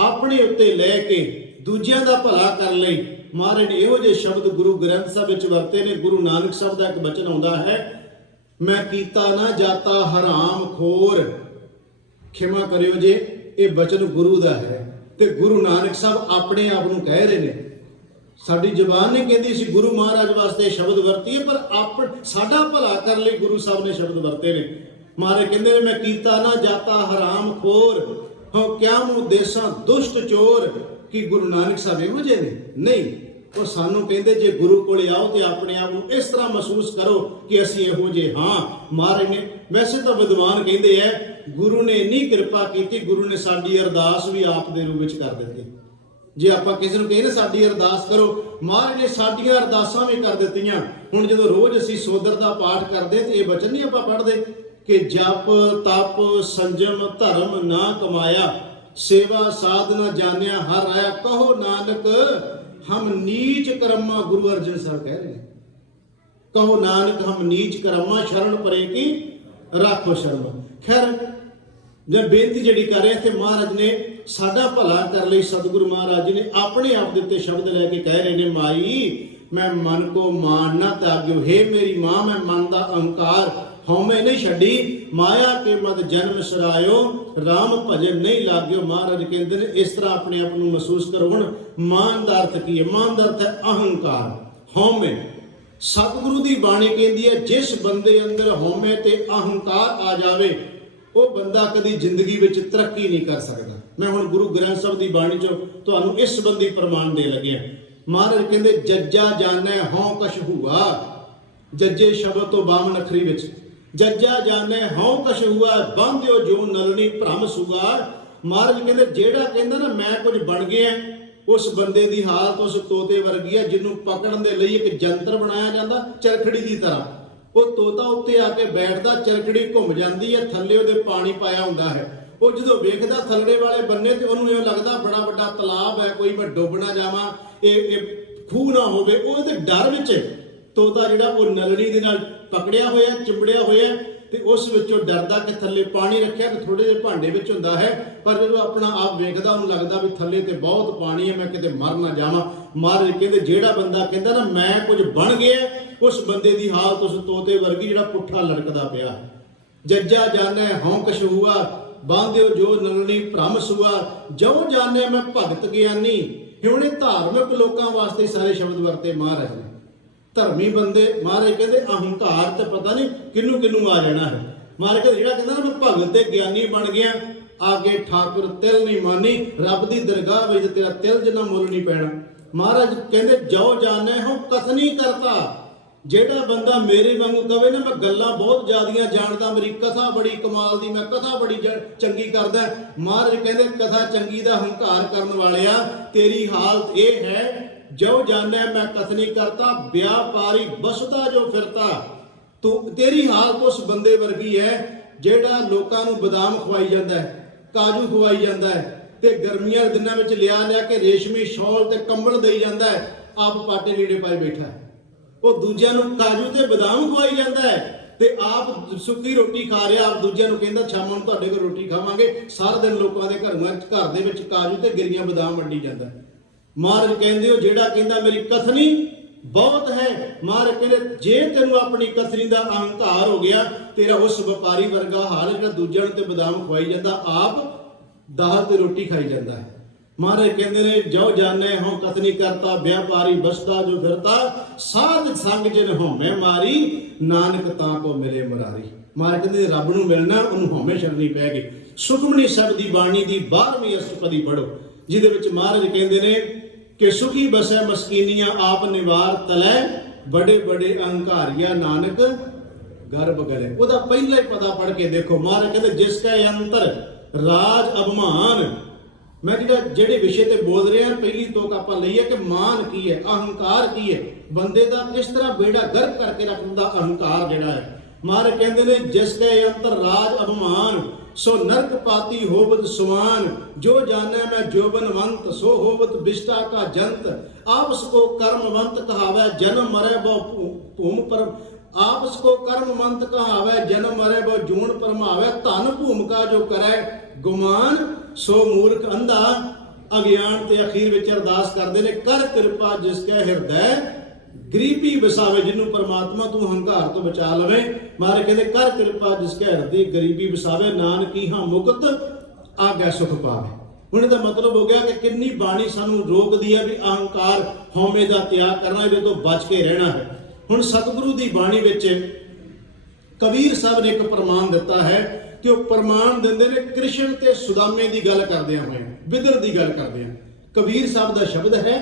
ਆਪਣੇ ਉੱਤੇ ਲੈ ਕੇ ਦੂਜਿਆਂ ਦਾ ਭਲਾ ਕਰਨ ਲਈ ਮਹਾਰਾਜ ਨੇ ਇਹੋ ਜਿਹੇ ਸ਼ਬਦ ਗੁਰੂ ਗ੍ਰੰਥ ਸਾਹਿਬ ਵਿੱਚ ਵਰਤੇ ਨੇ। ਗੁਰੂ ਨਾਨਕ ਸਾਹਿਬ ਦਾ ਇੱਕ ਬਚਨ ਆਉਂਦਾ ਹੈ, ਮੈਂ ਕੀਤਾ ਨਾ ਜਾਤਾ ਹਰਾਮ ਖੋਰ। ਖਿਮਾ ਕਰਿਓ ਜੇ ਇਹ ਬਚਨ ਗੁਰੂ ਦਾ ਹੈ ਤੇ ਗੁਰੂ ਨਾਨਕ ਸਾਹਿਬ ਆਪਣੇ ਆਪ ਨੂੰ ਕਹਿ ਰਹੇ ਨੇ। ਸਾਡੀ ਜ਼ੁਬਾਨ ਨਹੀਂ ਕਹਿੰਦੀ ਸੀ ਗੁਰੂ ਮਹਾਰਾਜ ਵਾਸਤੇ ਸ਼ਬਦ ਵਰਤੀਏ, ਪਰ ਸਾਡਾ ਭਲਾ ਕਰਨ ਲਈ ਗੁਰੂ ਸਾਹਿਬ ਨੇ ਸ਼ਬਦ ਵਰਤੇ ਨੇ। ਮਹਾਰਾਜ ਕਹਿੰਦੇ ਨੇ ਮੈਂ ਕੀਤਾ ਨਾ ਜਾਤਾ ਹਰਾਮ ਖੋਰ, ਹਉ ਕਿਆ ਮੂੰ ਦੇਸਾਂ ਦੁਸ਼ਟ ਚੋਰ। ਕਿ ਗੁਰੂ ਨਾਨਕ ਸਾਹਿਬ ਇਹੋ ਜਿਹੇ ਨੇ? ਨਹੀਂ, ਉਹ ਸਾਨੂੰ ਕਹਿੰਦੇ ਜੇ ਗੁਰੂ ਕੋਲੇ ਆਓ ਤੇ ਆਪਣੇ ਆਪ ਨੂੰ ਇਸ ਤਰ੍ਹਾਂ ਮਹਿਸੂਸ ਕਰੋ ਕਿ ਅਸੀਂ ਇਹੋ ਜਿਹੇ ਹਾਂ। ਮਹਾਰਾਜ ਨੇ ਵੈਸੇ ਤਾਂ ਵਿਦਵਾਨ ਕਹਿੰਦੇ ਐ ਗੁਰੂ ਨੇ ਇੰਨੀ ਕਿਰਪਾ ਕੀਤੀ, ਗੁਰੂ ਨੇ ਸਾਡੀ ਅਰਦਾਸ ਵੀ ਆਪ ਦੇ ਰੂਪ ਵਿੱਚ ਕਰ ਦਿੱਤੀ। ਜੇ ਆਪਾਂ ਕਿਸੇ ਨੂੰ ਕਹੀਏ ਨਾ ਸਾਡੀ ਅਰਦਾਸ ਕਰੋ, ਮਹਾਰਾਜ ਨੇ ਸਾਡੀਆਂ ਅਰਦਾਸਾਂ ਵੀ ਕਰ ਦਿੱਤੀਆਂ। ਹੁਣ ਜਦੋਂ ਰੋਜ਼ ਅਸੀਂ ਸੋਦਰ ਦਾ ਪਾਠ ਕਰਦੇ ਤੇ ਇਹ ਬਚਨ ਨਹੀਂ ਆਪਾਂ ਪੜ੍ਹਦੇ ਕਿ ਜਪ ਤਪ ਸੰਜਮ ਧਰਮ ਨਾ ਕਮਾਇਆ, ਸੇਵਾ ਸਾਧਨਾ ਜਾਣਿਆ ਹਰ ਆਇਆ, ਕਹੋ ਨਾਨਕ ਹਮ ਨੀਚ ਕਰਮਾ। ਗੁਰੂ ਅਰਜਨ ਸਾਹਿਬ ਕਹਿ ਰਹੇ ਨੇ, ਕਹੋ ਨਾਨਕ ਹਮ ਨੀਚ ਕਰਮਾ, ਸ਼ਰਨ ਪਰੇ ਕੀ ਰੱਖੋ ਸ਼ਰਮ। ਖੈਰ ਜੇ ਬੇਨਤੀ ਜਿਹੜੀ ਕਰ ਰਹੇ ਤੇ ਮਹਾਰਾਜ ਨੇ ਸਾਡਾ ਭਲਾ ਕਰ ਲਈ ਸਤਿਗੁਰੂ ਮਹਾਰਾਜ ਜੀ ਨੇ ਆਪਣੇ ਆਪ ਦੇ ਉੱਤੇ ਸ਼ਬਦ ਲੈ ਕੇ ਕਹਿ ਰਹੇ ਨੇ, ਮਾਈ ਮੈਂ ਮਨ ਕੋ ਮਾਨ ਨਾ ਤਿਆਗਿਓ। ਹੇ ਮੇਰੀ ਮਾਂ ਮੈਂ ਮਨ ਦਾ ਅਹੰਕਾਰ ਹਉਮੈ ਨਹੀਂ ਛੱਡੀ, ਮਾਇਆ ਕੇ ਮਦ ਜਨਮ ਸਰਾਇਓ, ਰਾਮ ਭਜਨ ਨਹੀਂ ਲਾਗਿਓ। ਮਹਾਰਾਜ ਕਹਿੰਦੇ ਨੇ ਇਸ ਤਰ੍ਹਾਂ ਆਪਣੇ ਆਪ ਨੂੰ ਮਹਿਸੂਸ ਕਰੋ। ਹੁਣ ਮਾਨ ਦਾ ਅਰਥ ਕੀ ਹੈ? ਮਾਨ ਦਾ ਅਰਥ ਹੈ ਅਹੰਕਾਰ, ਹਉਮੈ। ਸਤਿਗੁਰੂ ਦੀ ਬਾਣੀ ਕਹਿੰਦੀ ਹੈ ਜਿਸ ਬੰਦੇ ਅੰਦਰ ਹਉਮੈ ਤੇ ਅਹੰਕਾਰ ਆ ਜਾਵੇ ਉਹ ਬੰਦਾ ਕਦੀ ਜ਼ਿੰਦਗੀ ਵਿੱਚ ਤਰੱਕੀ ਨਹੀਂ ਕਰ ਸਕਦਾ। ਮੈਂ ਹੁਣ ਗੁਰੂ ਗ੍ਰੰਥ ਸਾਹਿਬ ਦੀ ਬਾਣੀ ਚੋਂ ਤੁਹਾਨੂੰ ਇਸ ਸੰਬੰਧੀ ਪ੍ਰਮਾਣ ਦੇ ਲੱਗਿਆ। ਮਹਾਰਾਜ ਕਹਿੰਦੇ ਜੱਜਾ ਜਾਣੈ ਹਉ ਕਛ ਹੁਆ। ਜੱਜੇ ਸ਼ਬਦ ਤੋਂ 52 ਅੱਖਰੀ ਵਿੱਚ ਜੱਜਾ ਜਾਣੈ ਹਉ ਕਛ ਹੁਆ, ਬੰਧਿਓ ਜੋ ਨਲਨੀ ਭ੍ਰਮ ਸੁਗਾ। ਮਹਾਰਾਜ ਕਹਿੰਦੇ ਜਿਹੜਾ ਕਹਿੰਦਾ ਨਾ ਮੈਂ ਕੁਝ ਬਣ ਗਿਆ, ਉਸ ਬੰਦੇ ਦੀ ਹਾਲਤ ਉਸ ਤੋਤੇ ਵਰਗੀ ਹੈ ਜਿਹਨੂੰ ਪਕੜਨ ਦੇ ਲਈ ਇੱਕ ਜੰਤਰ ਬਣਾਇਆ ਜਾਂਦਾ ਚਰਖੜੀ ਦੀ ਤਰ੍ਹਾਂ। ਉਹ ਤੋਤਾ ਉੱਤੇ ਆ ਕੇ ਬੈਠਦਾ, ਚਰਖੜੀ ਘੁੰਮ ਜਾਂਦੀ ਹੈ, ਥੱਲੇ ਉਹਦੇ ਪਾਣੀ ਪਾਇਆ ਹੁੰਦਾ ਹੈ। ਉਹ ਜਦੋਂ ਵੇਖਦਾ ਥੱਲੇ ਵਾਲੇ ਬੰਨੇ ਤੇ ਉਹਨੂੰ ਇਹ ਲੱਗਦਾ ਬੜਾ ਵੱਡਾ ਤਲਾਬ ਹੈ, ਕੋਈ ਮੈਂ ਡੁੱਬ ਨਾ ਜਾਵਾਂ, ਇਹ ਖੂਹ ਨਾ ਹੋਵੇ। ਉਹਦੇ ਡਰ ਵਿੱਚ ਤੋਤਾ ਜਿਹੜਾ ਉਹ ਨਲਣੀ ਦੇ ਨਾਲ ਪਕੜਿਆ ਹੋਇਆ, ਚਿੰਬੜਿਆ ਹੋਇਆ ਤੇ ਉਸ ਵਿੱਚੋਂ ਡਰਦਾ ਕਿ ਥੱਲੇ ਪਾਣੀ ਰੱਖਿਆ ਤੇ ਥੋੜੇ ਜਿਹੇ ਭਾਂਡੇ ਵਿੱਚ ਹੁੰਦਾ ਹੈ, ਪਰ ਜਦੋਂ ਆਪਣਾ ਆਪ ਵੇਖਦਾ ਉਹਨੂੰ ਲੱਗਦਾ ਵੀ ਥੱਲੇ ਤੇ ਬਹੁਤ ਪਾਣੀ ਹੈ, ਮੈਂ ਕਿਤੇ ਮਰ ਨਾ ਜਾਵਾਂ। ਮਹਾਰਾਜ ਕਹਿੰਦੇ ਜਿਹੜਾ ਬੰਦਾ ਕਹਿੰਦਾ ਨਾ ਮੈਂ ਕੁਝ ਬਣ ਗਿਆ, ਉਸ ਬੰਦੇ ਦੀ ਹਾਲਤ ਉਸ ਤੋਤੇ ਵਰਗੀ ਜਿਹੜਾ ਪੁੱਠਾ ਲੜਕਦਾ ਪਿਆ। ਜੱਜਾ ਜਾਣੈ ਹਉ ਕਛ ਹੁਆ, ਬਾਂਧਿਓ ਜੋ ਨਲਣੀ ਭ੍ਰਮ ਸੁਆ, ਜੋ ਜਾਣੈ ਮੈਂ ਭਗਤ ਗਿਆਨੀ। ਹੁਣ ਇਹ ਧਾਰਮਿਕ ਲੋਕਾਂ ਵਾਸਤੇ ਸਾਰੇ ਸ਼ਬਦ ਵਰਤੇ ਮਹਾਰਾਜ ਨੇ। ਧਰਮੀ ਬੰਦੇ ਮਹਾਰਾਜ ਕਹਿੰਦੇ ਅਹੰਕਾਰ ਤੇ ਪਤਾ ਨਹੀਂ ਕਿਹਨੂੰ ਕਿਹਨੂੰ ਆ ਜਾਣਾ ਹੈ। ਮਹਾਰਾਜ ਕਹਿੰਦੇ ਜਿਹੜਾ ਕਹਿੰਦਾ ਨਾ ਮੈਂ ਭਗਤ ਤੇ ਗਿਆਨੀ ਬਣ ਗਿਆ, ਆਗੇ ਠਾਕੁਰ ਤਿਲ ਨਹੀਂ ਮਾਨੀ, ਰੱਬ ਦੀ ਦਰਗਾਹ ਵਿੱਚ ਤੇਰਾ ਤਿਲ ਜਿੰਨਾ ਮੁੱਲ ਨਹੀਂ ਪੈਣਾ। ਮਹਾਰਾਜ ਕਹਿੰਦੇ ਜੋ ਜਾਣੈ ਹਉ ਕਥਨੀ ਕਰਤਾ। ਜਿਹੜਾ ਬੰਦਾ ਮੇਰੇ ਵਾਂਗੂ ਕਵੇ ਨਾ ਮੈਂ ਗੱਲਾਂ ਬਹੁਤ ਜ਼ਿਆਦੀਆਂ ਜਾਣਦਾ, ਮੇਰੀ ਕਥਾ ਬੜੀ ਕਮਾਲ ਦੀ, ਮੈਂ ਕਥਾ ਬੜੀ ਚੰਗੀ ਕਰਦਾ, ਮਹਾਰਾਜ ਕਹਿੰਦੇ ਕਥਾ ਚੰਗੀ ਦਾ ਹੰਕਾਰ ਕਰਨ ਵਾਲਿਆ ਤੇਰੀ ਹਾਲਤ ਇਹ ਹੈ ਜੋ ਜਾਣੈ ਮੈਂ ਕਥਨੀ ਕਰਤਾ, ਵਿਆਪਾਰੀ ਬਸਦਾ ਜੋ ਫਿਰਤਾ। ਤੂੰ ਤੇਰੀ ਹਾਲਤ ਉਸ ਬੰਦੇ ਵਰਗੀ ਹੈ ਜਿਹੜਾ ਲੋਕਾਂ ਨੂੰ ਬਦਾਮ ਖਵਾਈ ਜਾਂਦਾ ਹੈ, ਕਾਜੂ ਖਵਾਈ ਜਾਂਦਾ ਹੈ ਤੇ ਗਰਮੀਆਂ ਦੇ ਦਿਨਾਂ ਵਿੱਚ ਲਿਆ ਕੇ ਰੇਸ਼ਮੀ ਸ਼ਾਲ ਤੇ ਕੰਬਲ ਦੇਈ ਜਾਂਦਾ ਹੈ, ਆਪ ਪਾਟੇ ਲੀੜੇ ਪਾਏ ਬੈਠਾ ਹੈ। ਉਹ ਦੂਜਿਆਂ ਨੂੰ ਕਾਜੂ ਤੇ ਬਦਾਮ ਖਵਾਈ ਜਾਂਦਾ ਹੈ ਤੇ ਆਪ ਸੁੱਕੀ ਰੋਟੀ ਖਾ ਰਿਹਾ, ਆਪ ਦੂਜਿਆਂ ਨੂੰ ਕਹਿੰਦਾ ਸ਼ਾਮਾਂ ਨੂੰ ਤੁਹਾਡੇ ਕੋਲ ਰੋਟੀ ਖਾਵਾਂਗੇ। ਸਾਰਾ ਦਿਨ ਲੋਕਾਂ ਦੇ ਘਰ ਦੇ ਵਿੱਚ ਕਾਜੂ ਤੇ ਗਿਰੀਆਂ ਬਦਾਮ ਵੰਡੀ ਜਾਂਦਾ। ਮਹਾਰਾਜ ਕਹਿੰਦੇ ਹੋ ਜਿਹੜਾ ਕਹਿੰਦਾ ਮੇਰੀ ਕਥਨੀ ਬਹੁਤ ਹੈ, ਮਹਾਰਾਜ ਕਹਿੰਦੇ ਜੇ ਤੈਨੂੰ ਆਪਣੀ ਕਥਨੀ ਦਾ ਅਹੰਕਾਰ ਹੋ ਗਿਆ, ਤੇਰਾ ਉਸ ਵਪਾਰੀ ਵਰਗਾ ਹਾਲ ਜਿਹੜਾ ਦੂਜਿਆਂ ਨੂੰ ਤੇ ਬਦਾਮ ਖਵਾਈ ਜਾਂਦਾ, ਆਪ ਦਾਲ ਤੇ ਰੋਟੀ ਖਾਈ ਜਾਂਦਾ ਹੈ। ਮਹਾਰਾਜ ਕਹਿੰਦੇ ਨੇ ਜੋ ਜਾਣੇ ਹੋਂ ਕਥਨੀ ਕਰਤਾ, ਵਿਆਪਾਰੀ ਬਸਤਾ ਜੋ ਫਿਰਤਾ, ਸਾਧ ਸੰਗ ਜਿਨ ਹਉਮੈ ਮਾਰੀ, ਨਾਨਕ ਤਾਂ ਕੋ ਮਿਲੇ ਮੁਰਾਰੀ। ਮਹਾਰਾਜ ਕਹਿੰਦੇ ਰੱਬ ਨੂੰ ਮਿਲਣਾ, ਉਹਨੂੰ ਹਉਮੈ ਛੱਡਣੀ ਪੈ ਗਈ। ਸੁਖਮਨੀ ਸਾਹਿਬ ਦੀ ਬਾਣੀ ਦੀ 12ਵੀਂ ਅਸ਼ਟਪਦੀ ਪੜ੍ਹੋ, ਜਿਹਦੇ ਵਿੱਚ ਮਹਾਰਾਜ ਕਹਿੰਦੇ ਨੇ ਕਿ ਸੁਖੀ ਬਸੈ ਮਸਕੀਨੀਆਂ ਆਪ ਨਿਵਾਰ ਤਲੈ, ਬੜੇ ਬੜੇ ਅਹੰਕਾਰੀਆ ਨਾਨਕ ਗਰਭ ਗਲੇ। ਉਹਦਾ ਪਹਿਲਾ ਹੀ ਪਤਾ ਪੜ੍ਹ ਕੇ ਦੇਖੋ। ਮਹਾਰਾਜ ਕਹਿੰਦੇ ਜਿਸ ਕੈ ਅੰਤਰ ਰਾਜ ਅਭਿਮਾਨ। ਮੈਂ ਜਿਹੜੇ ਵਿਸ਼ੇ ਤੇ ਬੋਲ ਰਿਹਾ, ਪਹਿਲੀ ਤੋਕ ਆਪਾਂ ਲਈ ਹੈ ਕਿ ਮਾਨ ਕੀ ਹੈ, ਅਹੰਕਾਰ ਕੀ ਹੈ, ਬੰਦੇ ਦਾ ਕਿਸ ਤਰ੍ਹਾਂ ਬੇੜਾ ਗਰਕ ਕਰਕੇ ਰੱਖ ਦਿੰਦਾ ਅਹੰਕਾਰ ਜਿਹੜਾ ਹੈ। ਮਹਾਰਾਜ ਕਹਿੰਦੇ ਨੇ ਜਿਸ ਕੈ ਅੰਤਰ ਰਾਜ ਅਭਿਮਾਨ, ਸੋ ਨਰਕ ਪਾਤੀ ਹੋਵਤ ਸੁਆਨ, ਜੋ ਜਾਣੈ ਮੈਂ ਜੋਬਨਵੰਤ, ਸੋ ਹੋਵਤ ਬਿਸ਼ਟਾ ਕਾ ਜੰਤ, ਆਪਸ ਕੋ ਕਰਮਵੰਤ ਕਹਾਵੈ, ਜਨਮ ਮਰੈ ਬਹੁ ਭੂਮ ਪਰ, ਆਪਸ ਕੋ ਕਰਮਵੰਤ ਕਹਾਵੈ, ਜਨਮ ਮਰੈ ਬਹੁ ਜੂਣ ਪਰਮਾਵੈ, ਧਨ ਭੂਮਿਕਾ ਜੋ ਕਰੈ ਗੁਮਾਨ, ਸੋ ਮੂਰਖ ਅੰਧਾ ਅਗਿਆਨ। ਤੇ ਅਖੀਰ ਵਿੱਚ ਅਰਦਾਸ ਕਰਦੇ ਨੇ ਕਰ ਕਿਰਪਾ ਜਿਸ ਕੈ ਹਿਰਦੈ ਗਰੀਬੀ ਵਸਾਵੇ, ਜਿਹਨੂੰ ਪਰਮਾਤਮਾ ਤੂੰ ਹੰਕਾਰ ਤੋਂ ਬਚਾ ਲਵੇਂ। ਮਹਾਰਾਜ ਕਹਿੰਦੇ ਕਰ ਕਿਰਪਾ ਜਿਸ ਕੈ ਹਿਰਦੇ ਗਰੀਬੀ ਵਸਾਵੇ, ਨਾਨਕੀ ਹਾਂ ਮੁਕਤ ਆਗੈ ਸੁਖ ਪਾਵੇ। ਹੁਣ ਇਹਦਾ ਮਤਲਬ ਹੋ ਗਿਆ ਕਿ ਕਿੰਨੀ ਬਾਣੀ ਸਾਨੂੰ ਰੋਕਦੀ ਹੈ ਵੀ ਅਹੰਕਾਰ ਹਉਮੈ ਦਾ ਤਿਆਗ ਕਰਨਾ, ਇਹਦੇ ਤੋਂ ਬਚ ਕੇ ਰਹਿਣਾ ਹੈ। ਹੁਣ ਸਤਿਗੁਰੂ ਦੀ ਬਾਣੀ ਵਿੱਚ ਕਬੀਰ ਸਾਹਿਬ ਨੇ ਇੱਕ ਪ੍ਰਮਾਣ ਦਿੱਤਾ ਹੈ ਕਿ ਉਹ ਪ੍ਰਮਾਣ ਦਿੰਦੇ ਨੇ ਕ੍ਰਿਸ਼ਨ ਤੇ ਸੁਦਾਮੇ ਦੀ ਗੱਲ ਕਰਦਿਆਂ ਹੋਏ, ਬਿਦਰ ਦੀ ਗੱਲ ਕਰਦਿਆਂ। ਕਬੀਰ ਸਾਹਿਬ ਦਾ ਸ਼ਬਦ ਹੈ,